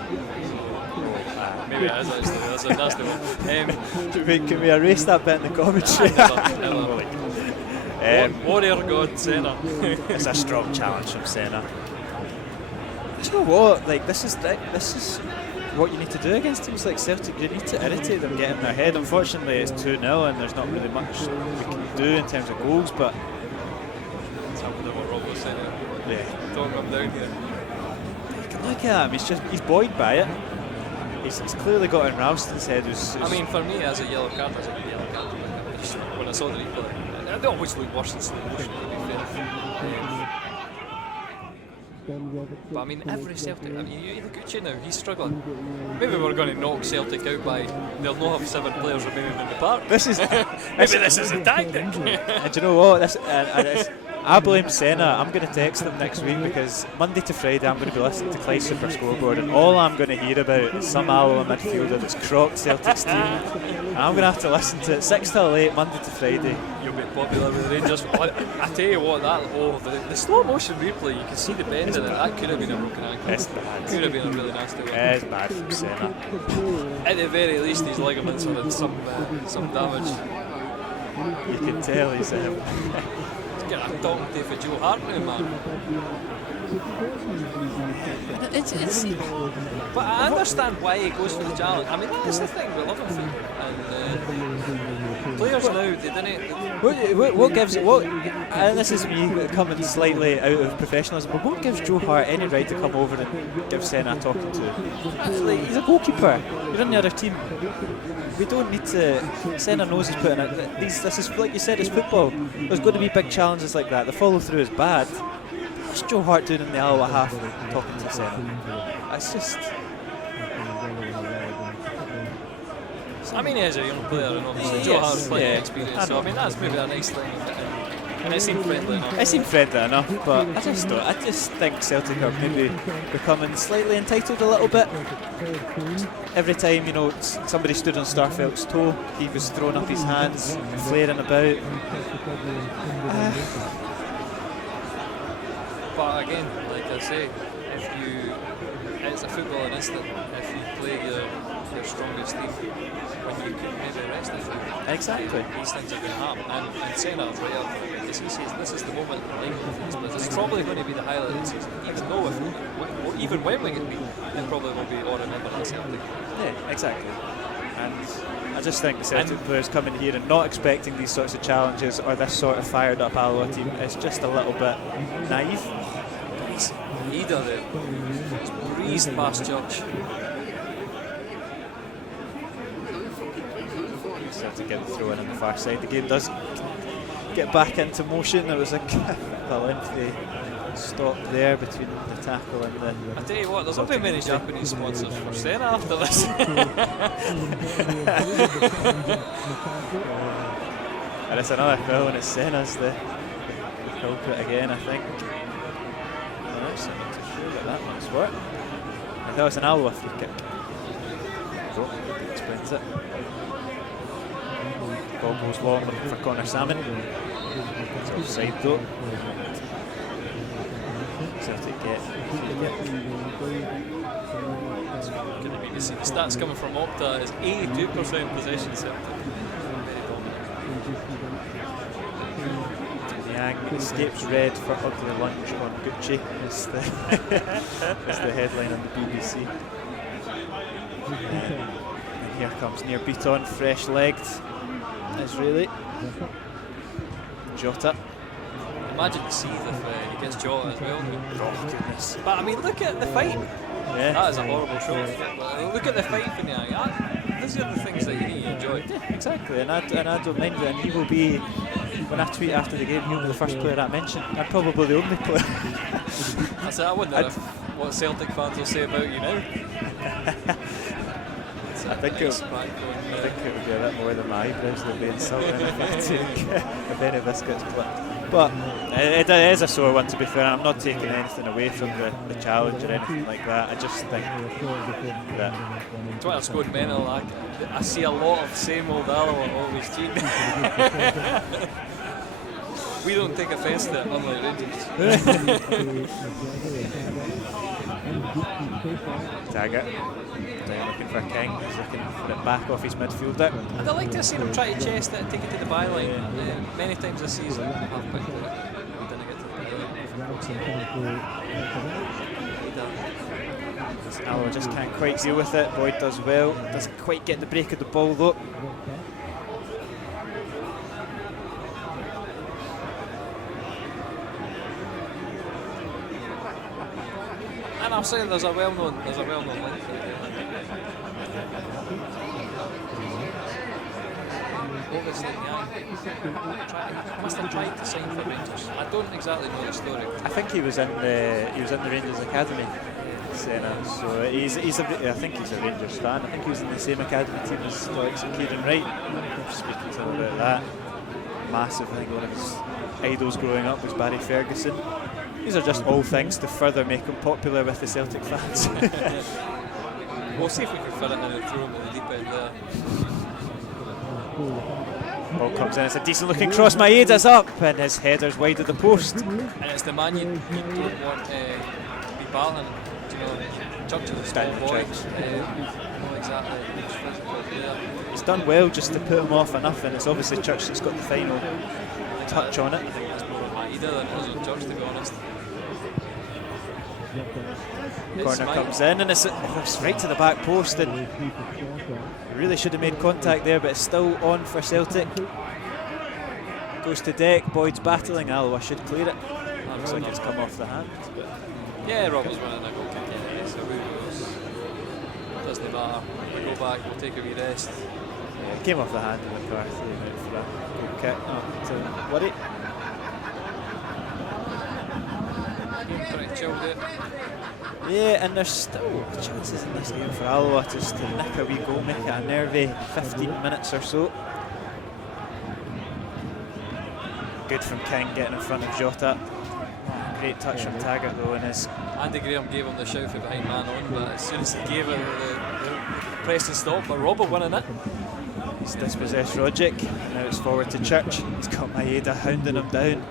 maybe it is actually. That's the one. Can we erase that bit in the commentary? Never. Warrior God Senna. It's a strong challenge from Senna. Do you know what? Like this is what you need to do against teams like Celtic. You need to irritate them, get in their head. Unfortunately, it's 2-0, and there's not really much we can do in terms of goals. But let's have a what Rob was saying. Yeah, talking him down here. You can look at him. He's buoyed by it. He's clearly got in Ralston's head. I mean, for me, as a yellow card, when I saw the replay, they always look worse than slow motion. To be fair. But I mean, every Celtic, I mean, you look at you now, he's struggling. Maybe we're going to knock Celtic out by, they'll not have 7 players remaining in the park. This is maybe this is a tactic. And do you know what? I blame Senna. I'm going to text him next week because Monday to Friday I'm going to be listening to Clyde's Super Scoreboard, and all I'm going to hear about is some Alloa midfielder that's crocked Celtic's team. And I'm going to have to listen to it 6 till 8 Monday to Friday. You'll be popular with the Rangers. I tell you what, the slow motion replay, you can see the bend in it. That could have been a broken ankle. It's bad. Could have been a really nasty one. It's bad from Senna. At the very least, his ligaments have had some damage. You can tell he's Get a dog day for Joe Hart now, man. But I understand why he goes for the challenge. I mean, that's the thing, we love him for it. And players now, they didn't. What gives and this is me coming slightly out of professionalism, but what gives Joe Hart any right to come over and give Senna a talking to? Like, he's a goalkeeper. You're in the other team. We don't need to. Senna knows he's putting it. This is, like you said, it's football. There's going to be big challenges like that. The follow through is bad. What's Joe Hart doing in the Alloa half talking to Senna? It's just. I mean, he is a young player, and obviously Joe Hart's plenty of experience. So I mean, that's maybe a nice thing. And it seemed friendly enough. It seemed friendly enough, but I just think Celtic are maybe becoming slightly entitled a little bit. Every time, you know, somebody stood on Starfelt's toe, he was throwing up his hands, flaring about. But again, like I say, it's a footballing instinct. If you play your strongest team, when you can maybe rest the field. Exactly. These things are going to happen. And Senna, because he says this is the moment in life, but it's probably going to be the highlight of the season. Even when we get beat, it probably will be all remembered as Celtic. Yeah, exactly. And I just think the Celtic players coming here and not expecting these sorts of challenges or this sort of fired up Alloa team is just a little bit naive. Either there. It's breezed past Church. To get the throw in on the far side. The game does get back into motion. There was a lengthy stop there between the tackle and the. I tell you what, there won't be many Japanese sponsors for Senna after this. And it's another foul, and it's Senna's the culprit again, I think. Nice, I'm not too sure about that one's work. I thought it was an Alloa free kick. Explains it. Ball goes long for Connor Salmon. It's offside though. Celtic get. Can the BBC? The stats coming from Opta is 82% possession Celtic. Very dominant. Yang escapes red for ugly lunch on Gucci. Is the headline on the BBC. And here comes Near Beaton, fresh legged. Israeli. Jota. Imagine the seethe if he gets Jota as well. Oh goodness. But I mean, look at the fight. Yeah. That is a horrible shot. Look at the fight for Niang. These are the things that you need to enjoy. Yeah, exactly. And I don't mind it. And he will be, when I tweet after the game, he'll be the first player I mention. And probably the only player. I wonder what Celtic fans will say about you now. I think it would be a bit more than my eyebrows that would be insulting if any biscuits clipped. But it is a sore one, to be fair. I'm not taking anything away from the challenge or anything like that. I just think that Twitter scored mental. I see a lot of same old Alloa always cheating. We don't take offence to it, unlike Rangers. Tag it. Looking for King. He's looking for it back off his midfielder. I'd like to see him try to chest it and take it to the byline. Many times this season, we didn't get to the byline. Alloa just can't quite deal with it. Boyd does well. Doesn't quite get the break of the ball though. And I'm saying there's a well-known link there. Obviously, must have tried to sign for Rangers. I don't exactly know the story. I think he was in the Rangers academy, Senna. So I think he's a Rangers fan. I think he was in the same academy team as Stoics and Kieran Wright. Speaking to him about that, massive. I think one of his idols growing up was Barry Ferguson. These are just all things to further make him popular with the Celtic fans. We'll see if we can fit it in and throw him at the deep end there. Ball comes in, it's a decent looking cross, Maeda's up, and his header's wide of the post. And it's the man you don't want to be battling. You know, Church is a small boy. Not exactly physical player. He's done well just to put him off enough, and it's obviously Church that's got the final touch on it. I think that's more on Maeda than it is on Church, to be honest. Corner comes in, and it's right to the back post, and really should have made contact there, but it's still on for Celtic. Goes to deck, Boyd's battling, Alloa should clear it. Looks like it's come off the hand. But yeah, Robert's winning a goal kick anyway, so who knows? Doesn't matter. We go back, we'll take a wee rest. yeah, it came off the hand of McCarthy for a goal kick. Not to worry. Pretty chilled it. Yeah, and there's still chances in this game for Alloa just to nick a wee goal, make it a nervy 15 minutes or so. Good from King getting in front of Jota. Great touch from Taggart though, and his Andy Graham gave him the shout for behind man on, but as soon as he gave it, the press and stop, but Robert winning it. he's dispossessed Rogic. Now it's forward to Church. He's got Maeda hounding him down.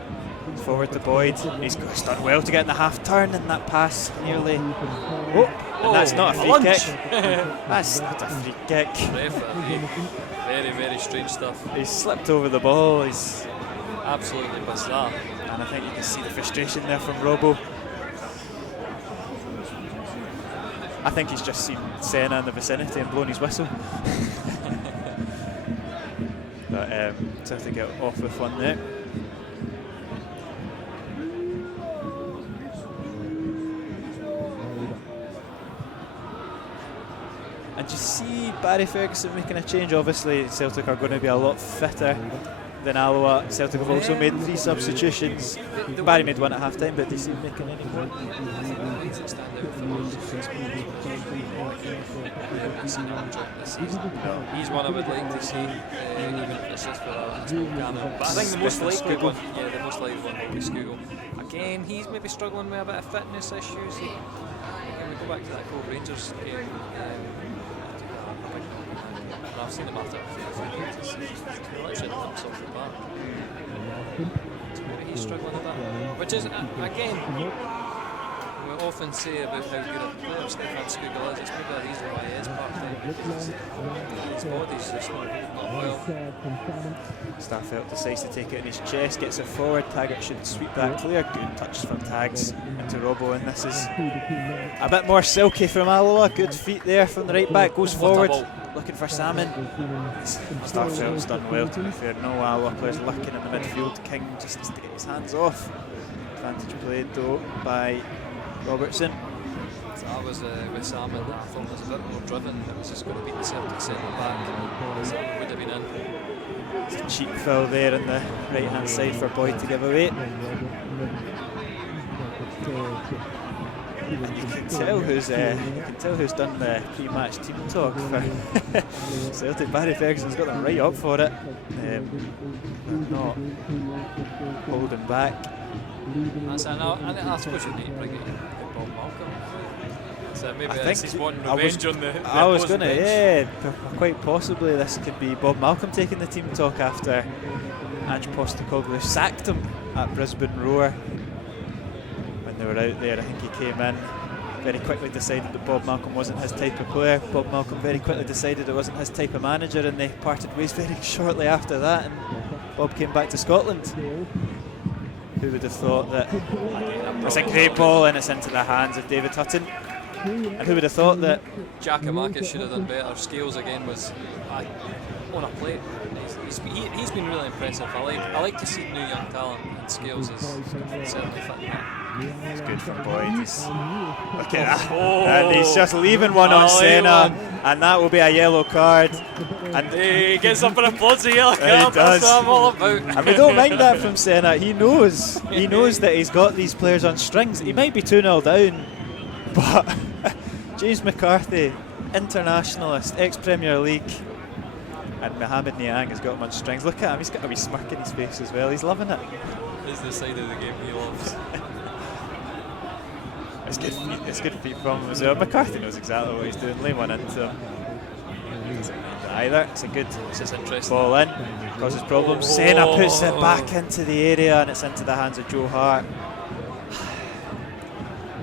Forward to Boyd. He's done well to get in the half turn, and that pass nearly. Oh, and that's not a free kick. That's not a free kick. Referee. Very, very strange stuff. He's slipped over the ball. He's Absolutely bizarre. And I think you can see the frustration there from Robbo. I think he's just seen Senna in the vicinity and blown his whistle. But Celtic to get off with one there. And you see Barry Ferguson making a change. Obviously Celtic are going to be a lot fitter than Alloa. Celtic have also made 3 substitutions. Barry made 1 at half time, but they seem making any more. He's one I would like to see, even if it's just for a Ghana. But I think the most likely one, the most likely one will be Scoogle. Again, he's maybe struggling with a bit of fitness issues. Again, we go back to that Cove Rangers game. I've seen him after a few games. He's literally limps off the back. So maybe he's struggling a bit. Which is, again, we often say about how good a player Stefan Skugel is. It's maybe a reason why he is part-time. His body's just not well. Starfelt decides to take it in his chest, gets it forward. Taggart should sweep that clear. Good touch from Tags into Robbo, and this is a bit more silky from Alloa. Good feet there from the right back, goes forward. Looking for Salmon. Starfelt's done well, to be fair. No Alloa players lurking in the midfield. King just needs to get his hands off. Advantage played though by Robertson. So that was with Salmon that I thought was a bit more driven. It was just going to beat the Celtic centre back. Salmon would have been in. It's a cheap foul there on the right hand side for Boyd to give away. And you can tell who's done the pre-match team talk for Celtic. Barry Ferguson's got them right up for it. They're not holding back. That's I suppose you need to bring it in Bob Malcolm. So maybe I this think is wanting revenge on the I was going to, bench. quite possibly this could be Bob Malcolm taking the team talk after Ange Postecoglou sacked him at Brisbane Roar. When they were out there, I think he came in, very quickly decided that Bob Malcolm wasn't his type of player. Bob Malcolm very quickly decided it wasn't his type of manager, and they parted ways very shortly after that, and Bob came back to Scotland. Who would have thought that it's a great ball and it's into the hands of David Hutton? And who would have thought that Giacomakis should have done better. Scales again was on a plate. He's been really impressive. I like to see new young talent, and Scales is certainly fitting that. It's good from Boyd. Look at that. And he's just leaving one on Senna, and that will be a yellow card. And he gets up and applauds the yellow card. He does. That's what I'm all about. And we don't mind that from Senna. He knows that he's got these players on strings. He might be 2-0 down, but James McCarthy, internationalist, ex-Premier League, and Mohamed Niang has got him on strings. Look at him, he's got a wee smirk in his face as well. He's loving it. is the side of the game he loves. It's good feet from him as well. McCarthy knows exactly what he's doing. Lay one into him. Doesn't mind it either. It's a good ball in. Causes problems. Senna puts it back into the area and it's into the hands of Joe Hart.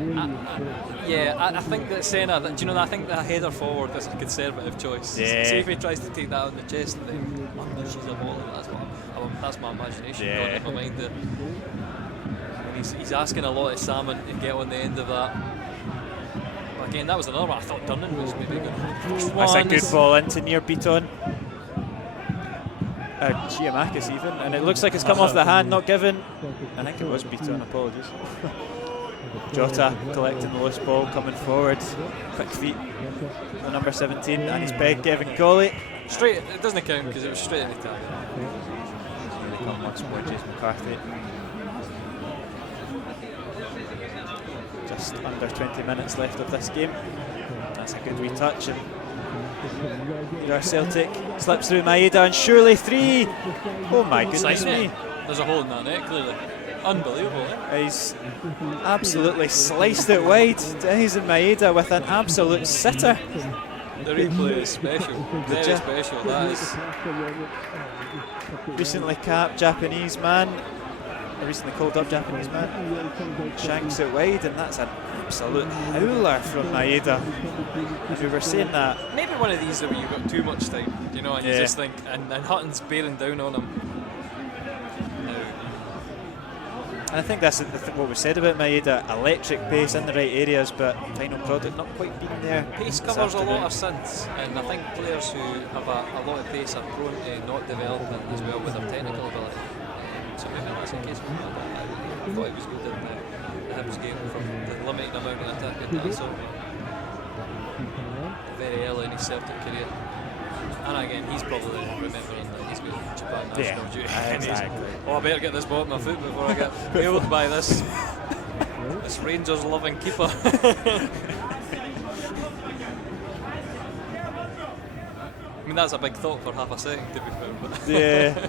I think that Senna, I think that a header forward is a conservative choice. Yeah. See if he tries to take that on the chest and then unleashes a volley. That's my imagination going in my mind there. And he's asking a lot of Salmon to get on the end of that. But again, that was another one. I thought Dunnan was maybe going to. That's a good ball into near Beaton. Giamakis even, and it looks like it's come off the hand, not given. I think it was Beaton, apologies. Jota collecting the loose ball, coming forward, quick feet, the number 17, and he's pegged Kevin Colley. Straight, it doesn't count because it was straight in the target. They come once more, James McCarthy. Just under 20 minutes left of this game. That's a good wee touch, and here are Celtic, slips through Maeda, and surely 3. Oh my goodness me. There's a hole in that net, clearly. Unbelievable, eh? He's absolutely sliced it wide. Denison Maeda with an absolute sitter. The replay is special, very special. That is recently capped Japanese man, recently called up Japanese man, shanks it wide, and that's an absolute howler from Maeda. And we were saying that. Maybe one of these that you've got too much time, and you just think, and Hutton's bearing down on him. And I think that's what we said about Maeda, electric pace in the right areas, but final product not quite being there. Pace covers a lot of sins, and I think players who have a lot of pace are prone to not developing as well with their technical ability. So maybe that's the case for him. I thought he was good in the Hibs game from the limited amount of attacking that I saw very early in his Celtic career. And again, he's probably remembering that he's got Japan national duty. Exactly. I better get this ball at my foot before I get failed by this Rangers loving keeper. I mean, that's a big thought for half a second, to be fair. But yeah.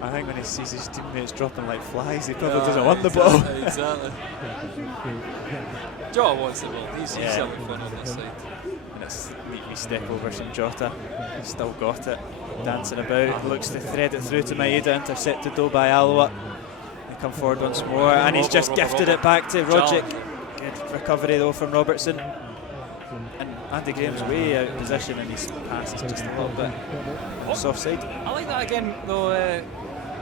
I think when he sees his teammates dropping like flies, he probably doesn't want the ball. Exactly. Jota wants the ball. He's having fun on this side. And it's a neat wee step over from Jota. He's still got it. Dancing about, looks to thread it through to Maeda, intercepted though by Alloa. They come forward once more, and he's just gifted it back to Rogic. Good recovery though from Robertson. And Andy Graham's way out of position, and his pass is just a little bit soft side. I like that again though.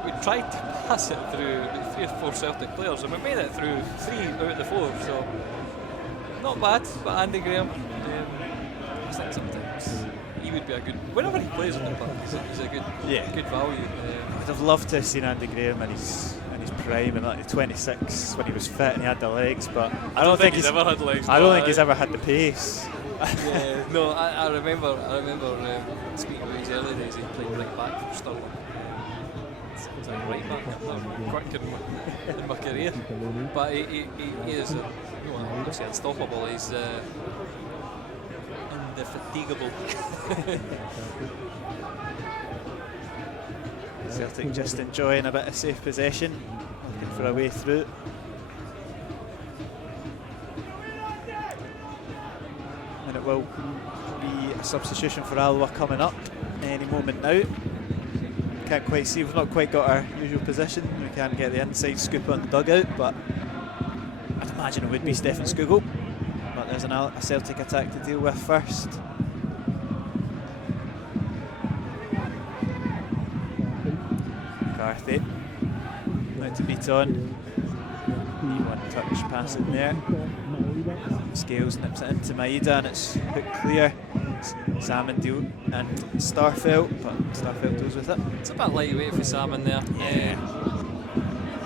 We tried to pass it through 3 or 4 Celtic players, and we made it through 3 out of the 4, so not bad. But Andy Graham, I think sometimes he would be a good, whenever he plays on the park, he's a good value. I'd have loved to have seen Andy Graham in his prime, and like 26 when he was fit and he had the legs, but I don't think he's ever had legs. I don't think he's ever had the pace. Yeah, no, I remember speaking about his early days. He played right back for Stirling. It's like right back. I'm quick in my career, but he is obviously unstoppable. He's indefatigable. Celtic just enjoying a bit of safe possession, looking for a way through. And it will be a substitution for Alloa coming up any moment now. Can't quite see, we've not quite got our usual position. We can't get the inside scoop on the dugout, but I'd imagine it would be Stefan Skugel. But there's a Celtic attack to deal with first. McCarthy, now to beat on. One touch pass in there. Scales nips it into Maeda, and it's hooked clear. Salmon deal and Starfelt, but Starfelt deals with it. It's a bit lightweight for Salmon there. Yeah.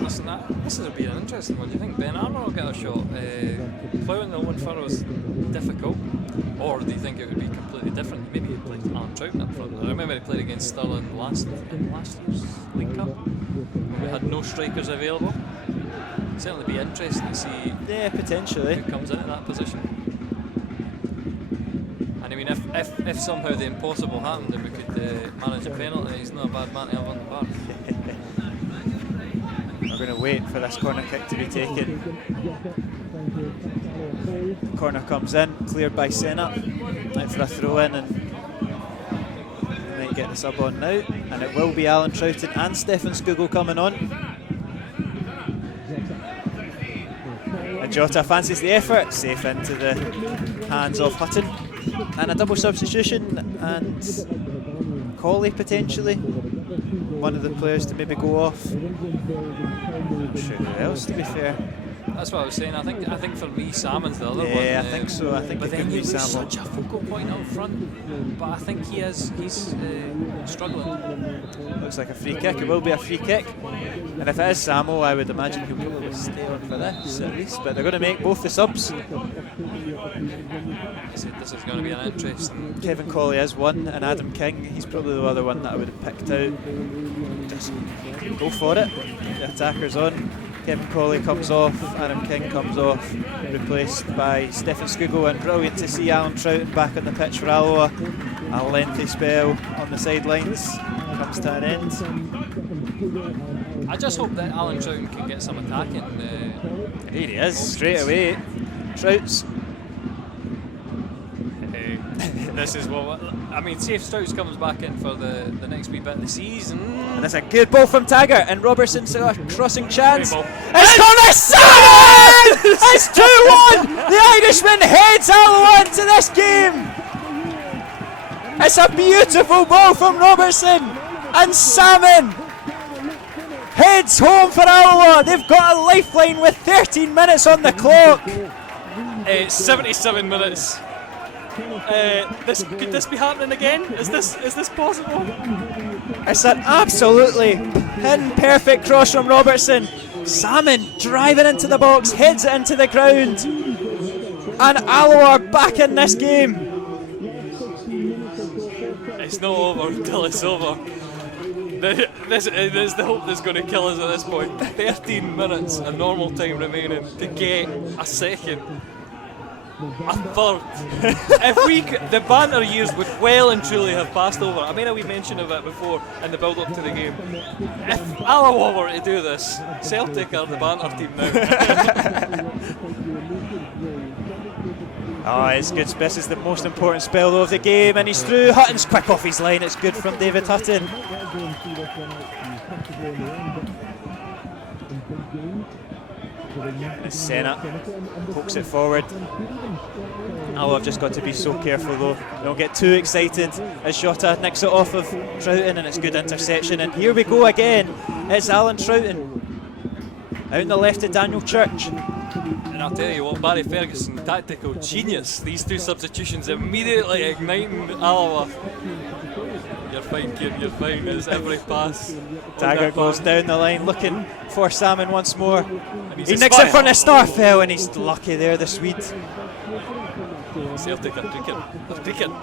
Listen, this has been an interesting one. Do you think Ben Armour will get a shot? Ploughing the Owen Furrow is difficult, or do you think it would be completely different? Maybe he'd play Alan Troughton up front. I remember he played against Stirling last year's League Cup. We had no strikers available. It'd certainly be interesting to see. Yeah, potentially. Who comes into that position. And I mean, if somehow the impossible happened and we could manage a penalty, he's not a bad man to have on the park. We're going to wait for this corner kick to be taken. Corner comes in, cleared by Senna. Out for a throw in, and might get the sub on now. And it will be Alan Troughton and Stefan Skugel coming on. And Jota fancies the effort, safe into the hands of Hutton. And a double substitution, and Colley potentially. One of the players to maybe go off. Not sure who else, to be fair. That's what I was saying. I think for me, Salmon's the other one. Yeah, I think so. I think but it then could be he's Salmon. such a focal point up front. But I think he's struggling. Looks like a free kick. It will be a free kick. And if it is Samo, I would imagine he'll probably stay on for this at least. But they're going to make both the subs. This is going to be an interesting. Kevin Colley is one, and Adam King, he's probably the other one that I would have picked out. Just go for it. The attacker's on. Kevin Colley comes off, Adam King comes off, replaced by Stefan Skugel, and brilliant to see Alan Troughton back on the pitch for Alloa. A lengthy spell on the sidelines comes to an end. I just hope that Alan Troughton can get some attacking. Here he is, straight away. Trouts. This is what I mean. See if Stouts comes back in for the next wee bit of the season. And that's a good ball from Taggart, and Robertson's got a crossing chance. It's Connor Salmon! It's 2-1! The Irishman heads Alloa into this game. It's a beautiful ball from Robertson, and Salmon heads home for Alloa. They've got a lifeline with 13 minutes on the clock. 77 minutes. Could this be happening again? Is this possible? It's an absolutely pin-perfect cross from Robertson. Salmon driving into the box, heads it into the ground, and Alloa are back in this game. It's not over until it's over. This is the hope that's going to kill us at this point. 13 minutes of normal time remaining to get a second. A third. If the banter years would well and truly have passed over. I made a wee mention of it before in the build up to the game. If Alloa were to do this, Celtic are the banter team now. Oh, it's good. This is the most important spell of the game, and he's through. Hutton's quick off his line. It's good from David Hutton. Senna pokes it forward. Alloa have just got to be so careful though. Don't get too excited as Jota nicks it off of Troughton, and it's good interception. And here we go again. It's Alan Troughton out on the left to Daniel Church. And I'll tell you what, Barry Ferguson, tactical genius. These two substitutions immediately igniting Alloa. You're fine, Kieran, you're fine. It's every pass. Taggart goes down the line looking for Salmon once more. He nicks it in front of Starfell, and he's lucky there, the Swede. Celtic are taking.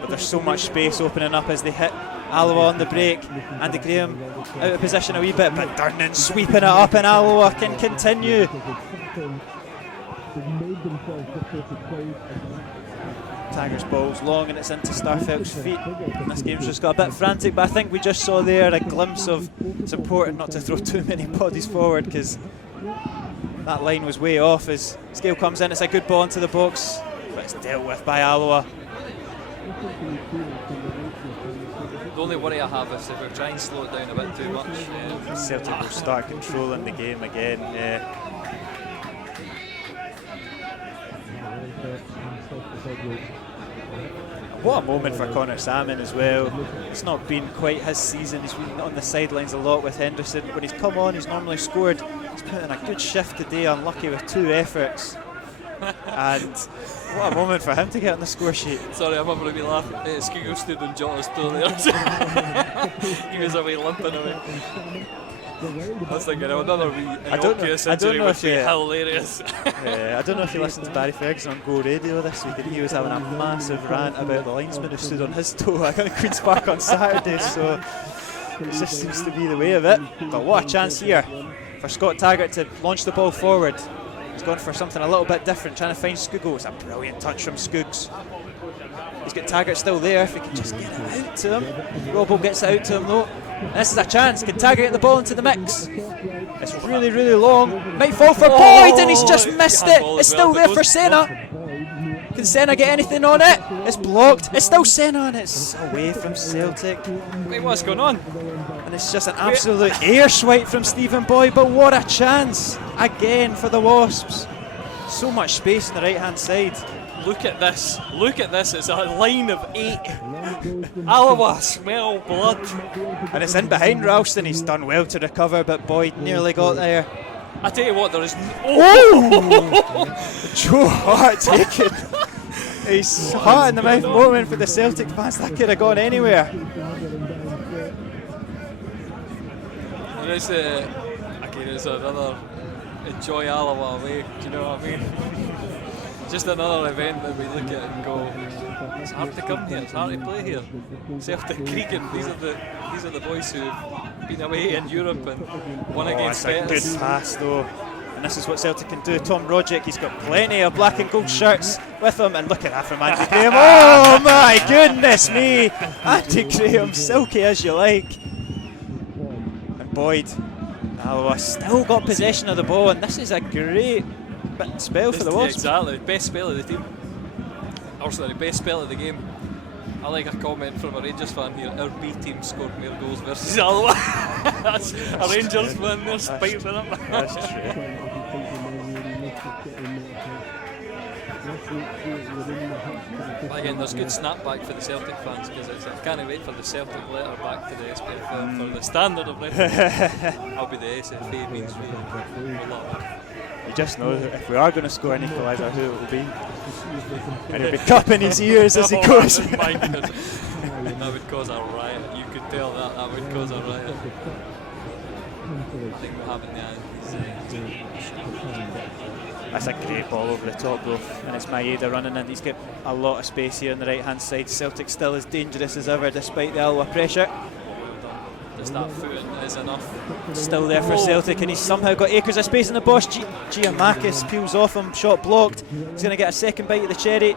But there's so much space opening up as they hit Alloa on the break. Andy Graham out of position a wee bit, but Durnan sweeping it up, and Alloa can continue. Taggart's ball's long, and it's into Starfelt's feet. And this game's just got a bit frantic, but I think we just saw there a glimpse of it's important not to throw too many bodies forward, because that line was way off. As Scale comes in, it's a good ball into the box, but it's dealt with by Alloa. The only worry I have is if we try and slow it down a bit too much. Celtic will start controlling the game again. What a moment for Connor Salmon as well. It's not been quite his season. He's been on the sidelines a lot with Henderson. When he's come on, he's normally scored. He's put in a good shift today, unlucky with 2 efforts. And what a moment for him to get on the score sheet. Sorry, I'm having a wee laugh. Skugel stood on Jota's toe there. He was away limping away. I was thinking another wee innocuous injury would be hilarious. I don't know if you listened to Barry Ferguson on Go Radio this week, and he was having a massive rant about the linesman who stood on his toe at Queen's Park on Saturday, so it just seems to be the way of it. But what a chance here for Scott Taggart to launch the ball forward. He's gone for something a little bit different, trying to find Skugel. It's a brilliant touch from Skuggs. He's got Taggart still there. If he can just get it out to him. Robbo gets it out to him though. This is a chance. Can Taggart get the ball into the mix? It's really, really long. Might fall for Boyd, and he's just missed it. It's still there for Senna. Can Senna get anything on it? It's blocked. It's still Senna, and it's away from Celtic. Wait, what's going on? And it's just an absolute air swipe from Stephen Boyd. But what a chance again for the Wasps. So much space on the right-hand side. Look at this. Look at this. It's a line of 8. Alloa smell blood. And it's in behind Ralston. He's done well to recover, but Boyd nearly got there. I tell you what, there is. Joe Hart taken. He's heart in the mouth moment for the Celtic fans. That could have gone anywhere. There's another enjoy Alloa away. Do you know what I mean? Just another event that we look at and go, it's hard to come here, it's hard to play here. Celtic Cregan, these are the boys who've been away in Europe and won against That's Betis. a good pass though. And this is what Celtic can do. Tom Roderick, he's got plenty of black and gold shirts with him, and look at that from Andy Graham. Oh my goodness me! Andy Graham, silky as you like. And Boyd, Alloa still got possession of the ball, and this is a great spell for the Wasps. Exactly, best spell of the team. Or sorry, best spell of the game. I like a comment from a Rangers fan here. Our B team scored more goals versus Alloa. That's a Rangers fan, they're spiting it. That's true. But again, there's good snapback for the Celtic fans because I can't wait for the Celtic letter back to the SPFL for the standard of referee. I'll be the SFA means You just know that if we are going to score an equaliser, who it will be. And he'll be cupping his ears as he goes. That would cause a riot. You could tell that would cause a riot. I think what happened there is That's a great ball over the top though, and it's Maeda running in. He's got a lot of space here on the right hand side. Celtic still as dangerous as ever despite the Alloa pressure. just that foot is enough. Still there for Celtic, and he's somehow got acres of space in the box. Giamakis peels off him, shot blocked. He's going to get a second bite of the cherry.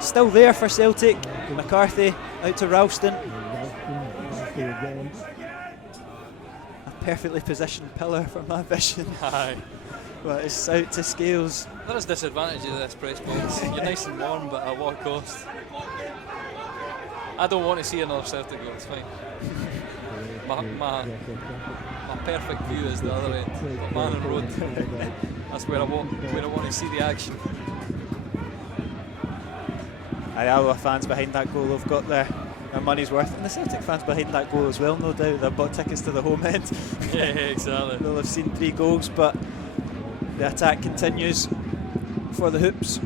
Still there for Celtic. McCarthy out to Ralston. A perfectly positioned pillar for my vision. Aye. But it's out to Scales. There is disadvantage of this press box. You're nice and warm, but at what cost? I don't want to see another Celtic goal, it's fine. My perfect view is the other end, but Man and Road. That's where I want to see the action. Alloa fans behind that goal have got their money's worth, and the Celtic fans behind that goal as well, no doubt. They've bought tickets to the home end. Yeah, exactly. They'll have seen 3 goals, but the attack continues for the Hoops.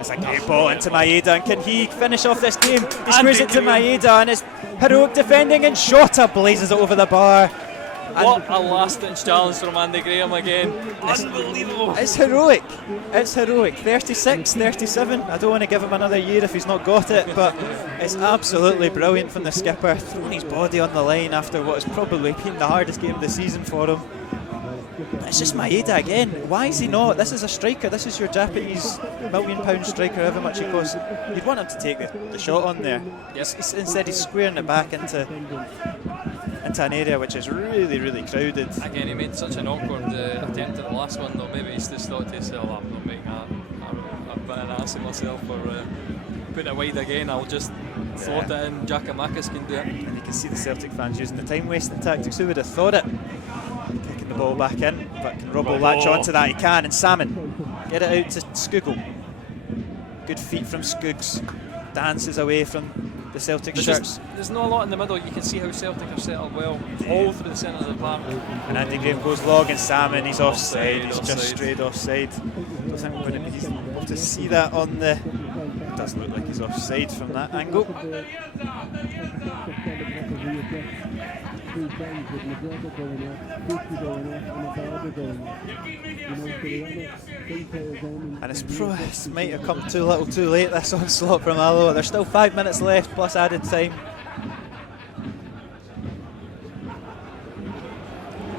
It's a great ball into Maeda, and can he finish off this game? He squares it to Maeda, and it's heroic defending, and Shota blazes it over the bar. What a last-ditch challenge from Andy Graham again. Unbelievable. It's heroic. It's heroic. 36, 37. I don't want to give him another year if he's not got it, but it's absolutely brilliant from the skipper, throwing his body on the line after what has probably been the hardest game of the season for him. It's just Maeda again. Why is he not? This is a striker. This is your Japanese £1 million striker, however much he costs. You'd want him to take the shot on there. Yes. Instead, he's squaring it back into an area which is really, really crowded. Again, he made such an awkward attempt at the last one, though. Maybe he's just thought to himself, I'm not making a bit of an ass of myself for putting it wide again. I'll just float it in. Giamakis can do it. And you can see the Celtic fans using the time-wasting tactics. Who would have thought it? Kicking the ball back in, but can Robbo latch onto that? He can, and Salmon get it out to Skugel. Good feet from Skuggs. Dances away from the Celtic shirts. There's not a lot in the middle. You can see how Celtic are set up well all through the centre of the park. And Andy Graham goes long, and Salmon, he's offside. He's just straight offside. Don't think we're going to be able to see that on the... It does look like he's offside from that angle. And it might have come too little too late, this onslaught from Alloa. There's still 5 minutes left plus added time.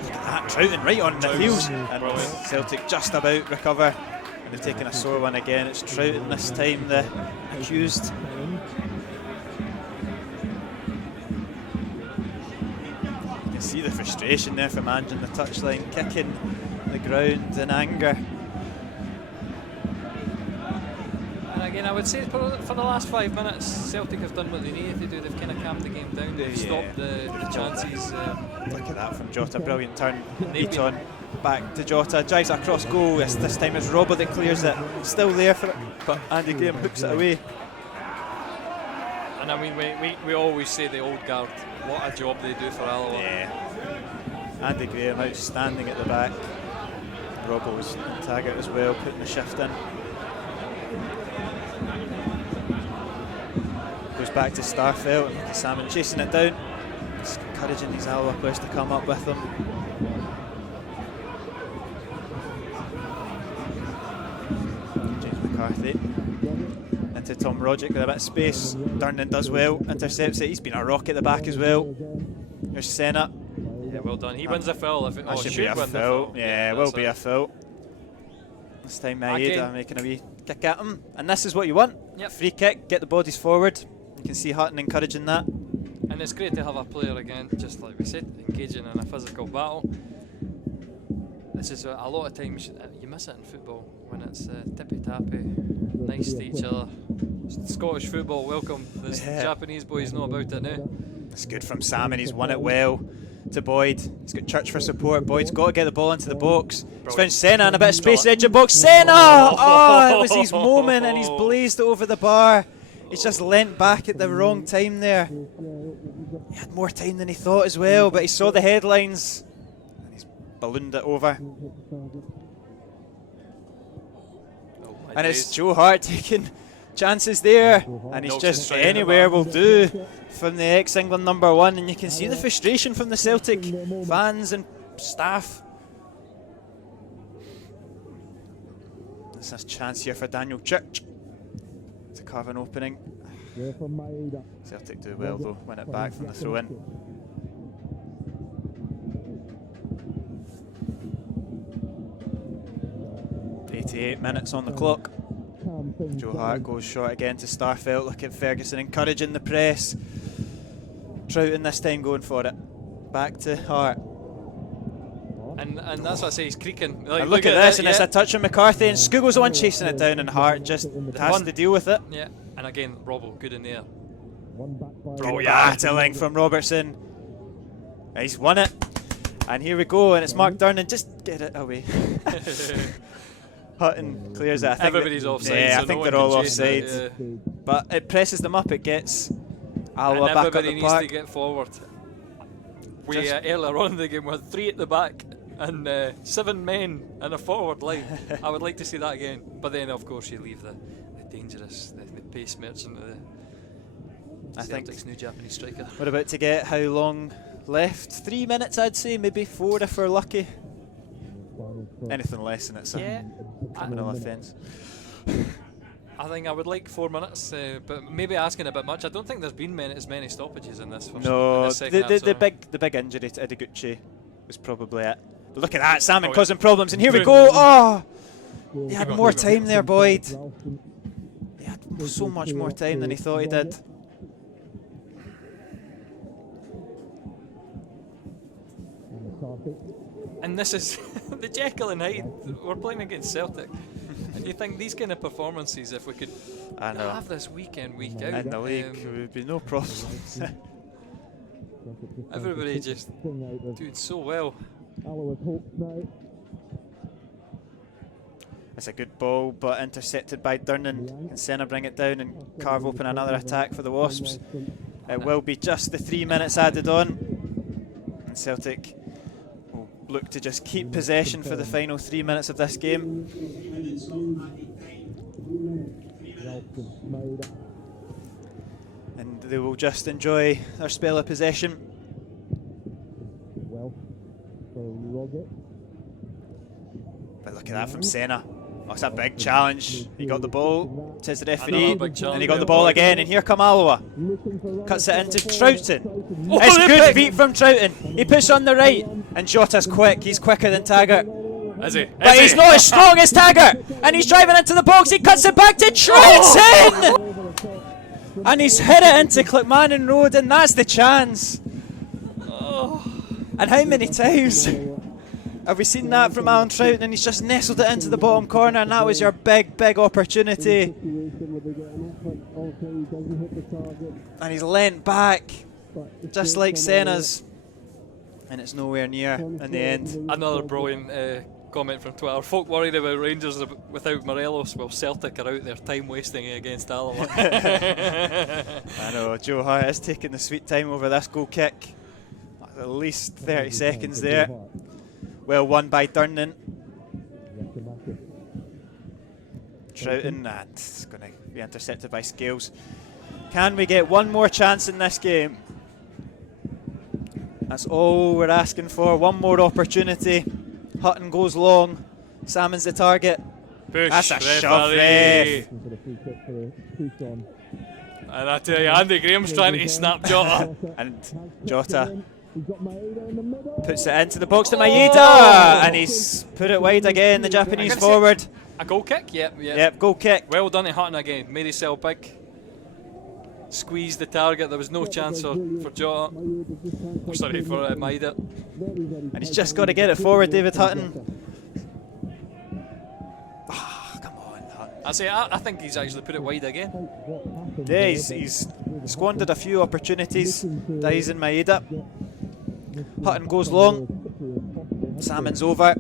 Look at that, Troughton right on the heels, and Celtic just about recover. And they've taken a sore one again. It's Troughton this time, the accused. You can see the frustration there from Ange on the touchline, kicking the ground in anger. And again, I would say for the last 5 minutes, Celtic have done what they needed to do. They've kind of calmed the game down. They've stopped the chances. Look at that from Jota, brilliant turn. Eton back to Jota, drives it across goal. This time it's Robbo that clears it. Still there for it, but Andy Graham hooks it away. And I mean, we always say the old guard, what a job they do for Alloa. Yeah. Andy Graham outstanding at the back. Robbo was Taggart as well, putting the shift in. Goes back to Starfelt, and look at Salmon chasing it down. Just encouraging these Alloa players to come up with them. James McCarthy into Tom Roderick with a bit of space. Durnan does well, intercepts it. He's been a rock at the back as well. There's Senna. Yeah, well done. He wins a foul. If it should be a foul. Yeah, will be a foul. This time Maeda making a wee kick at him, and this is what you want. Yep. Free kick, get the bodies forward. You can see Hutton encouraging that. And it's great to have a player again, just like we said, engaging in a physical battle. This is a lot of times you miss it in football when it's tippy-tappy, nice to each other. Scottish football, welcome. The Japanese boys know about it now. It's good from Salmon, he's won it well to Boyd. He's got Church for support. Boyd's got to get the ball into the box. He's found Senna in a bit of space, edge of box. Senna! Oh, it was his moment and he's blazed it over the bar. He's just leant back at the wrong time there. He had more time than he thought as well, but he saw the headlines and he's ballooned it over. And it's Joe Hart taking chances there, and he's just anywhere will do from the ex-England #1, and you can see the frustration from the Celtic fans and staff. There's a chance here for Daniel Church to carve an opening. Celtic do well though, win it back from the throw-in. 88 minutes on the clock. Joe Hart goes short again to Starfelt. Look at Ferguson encouraging the press. Troughton this time going for it. Back to Hart. And that's what I say, he's creaking. Like, look at this, and it's a touch on McCarthy, and Scoogle's the one chasing it down, and Hart just has to deal with it. Yeah, and again, Robbo, good in there. Oh yeah, battling from Robertson. He's won it. And here we go, and it's Mark Durnan. Just get it away. Hutton clears it. I think everybody's offside. Yeah, so I think no they're all offside. Yeah. But it presses them up. It gets Alloa and back up the everybody needs to get forward. We earlier on in the game we had 3 at the back and 7 men in a forward line. I would like to see that again. But then, of course, you leave the dangerous, the pace merchant of the Celtic's new Japanese striker. We're about to get how long left? 3 minutes, I'd say, maybe 4 if we're lucky. Anything less than it's a criminal offence. I think I would like 4 minutes, but maybe asking a bit much. I don't think there's been as many stoppages in this. No, the big injury to Ideguchi was probably it. But look at that, Salmon causing problems, and here we go. Oh, he had more time there, Boyd. He had so much more time than he thought he did. And this is the Jekyll and Hyde. We're playing against Celtic. And you think these kind of performances, if we could have this week in, week out in the league, there would be no problems. Everybody just doing so well. It's a good ball, but intercepted by Durnan. Can Senna bring it down and carve open another attack for the Wasps? It will be just the 3 minutes added on, and Celtic will look to just keep possession for the final 3 minutes of this game. And they will just enjoy their spell of possession. But look at that from Senna. Oh, it's a big challenge. He got the ball, says the referee, and he got the ball again, and here come Alloa. Cuts it into Troughton. It's good feet from Troughton. He puts on the right, and Jota's quick. He's quicker than Taggart. Is he? But he's not as strong as Taggart, and he's driving into the box. He cuts it back to Troughton, and he's hit it into Clickmannon Road, and that's the chance. And how many times have we seen that from Alan Troughton, and he's just nestled it into the bottom corner, and that was your big opportunity. And he's leant back, just like Senna's, and it's nowhere near in the end. Another brilliant comment from Twitter. Folk worried about Rangers without Morelos. Well, Celtic are out there time wasting against Alloa. I know, Joe Hart has taken the sweet time over this goal kick. At least 30 seconds there. Well won by Durnan. Troughton, and it's going to be intercepted by Scales. Can we get one more chance in this game? That's all we're asking for. One more opportunity. Hutton goes long. Salmon's the target. Push. That's a shove, ref. And I tell you, Andy Graham's trying to snap Jota. And Jota puts it into the box to Maeda, and he's put it wide again, the Japanese forward. A goal kick? Yep. Yep, goal kick. Well done to Hutton again. Made himself big. Squeezed the target. There was no chance for Jota. Or sorry, for Maeda. And he's just got to get it forward, David Hutton. Come on, Hutton. I think he's actually put it wide again. Yeah, he's squandered a few opportunities. Dies in Maeda. Hutton goes long. Salmon's over.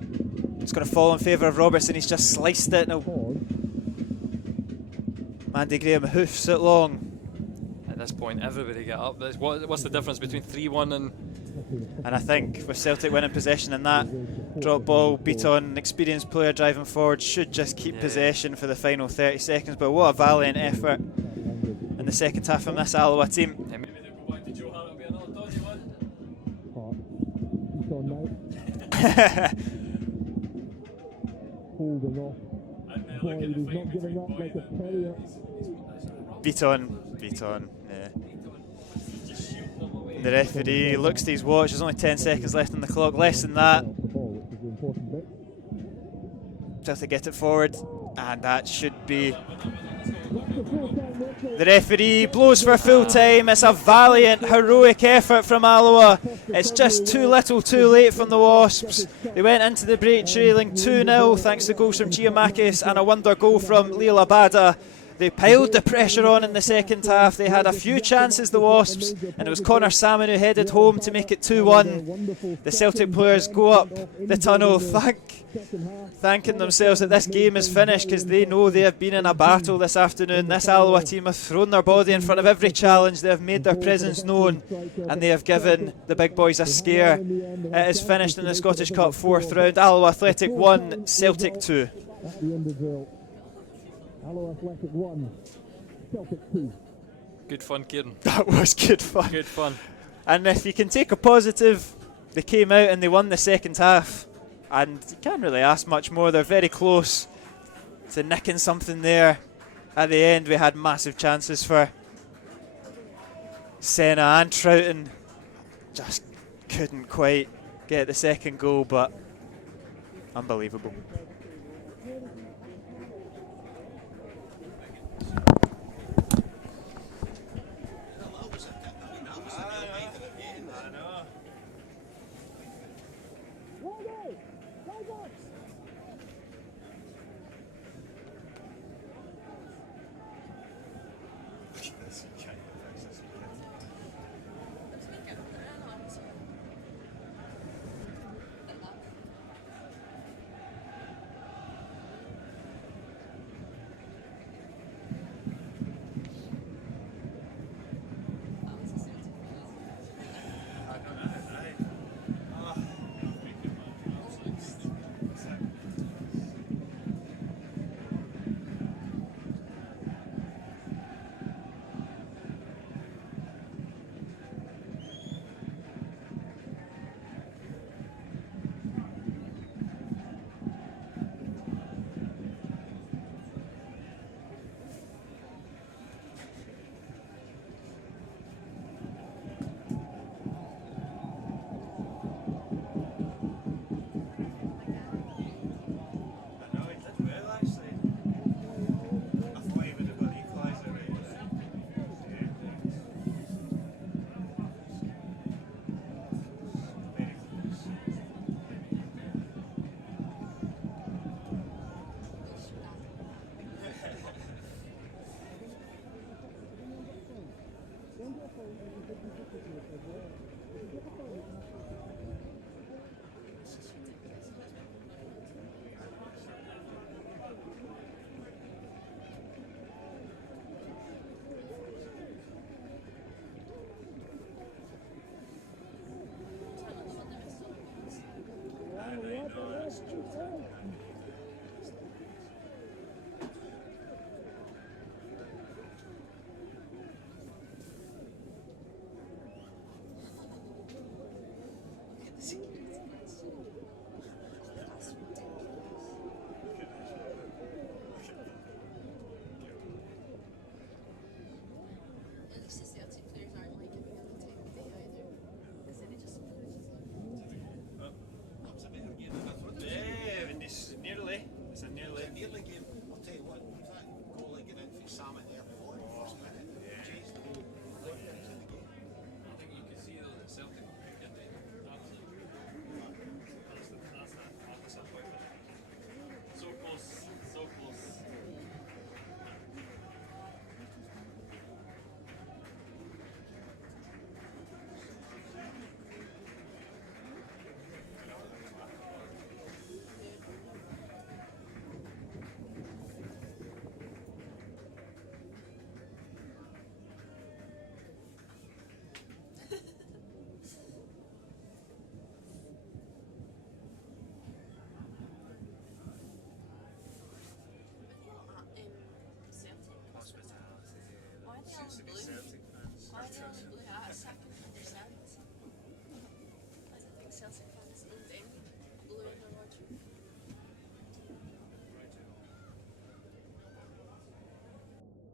It's going to fall in favour of Robertson. He's just sliced it. Now Andy Graham hoofs it long. At this point, everybody get up. What's the difference between 3-1 and I think with Celtic winning possession in that drop ball, beat on experienced player driving forward, should just keep possession for the final 30 seconds. But what a valiant effort in the second half from this Alloa team. Maybe they go back to Joe Hart. It'll be another dodgy one. Beat on. Yeah. The referee looks to his watch. There's only 10 seconds left on the clock. Less than that. Just to get it forward, and that should be. The referee blows for full time. It's a valiant, heroic effort from Alloa. It's just too little too late from the Wasps. They went into the break trailing 2-0 thanks to goals from Giamakis and a wonder goal from Leo Labada. They piled the pressure on in the second half. They had a few chances, the Wasps, and it was Connor Salmon who headed home to make it 2-1. The Celtic players go up the tunnel thanking themselves that this game is finished, because they know they have been in a battle this afternoon. This Alloa team have thrown their body in front of every challenge. They have made their presence known, and they have given the big boys a scare. It is finished in the Scottish Cup 4th round. Alloa Athletic 1, Celtic 2. Alloa Athletic 1, Celtic 2. Good fun, Kieran. That was good fun. Good fun. And if you can take a positive, they came out and they won the second half. And you can't really ask much more. They're very close to nicking something there. At the end, we had massive chances for Senna and Troughton. Just couldn't quite get the second goal, but unbelievable. There's a big difference in it as well. It's difficult.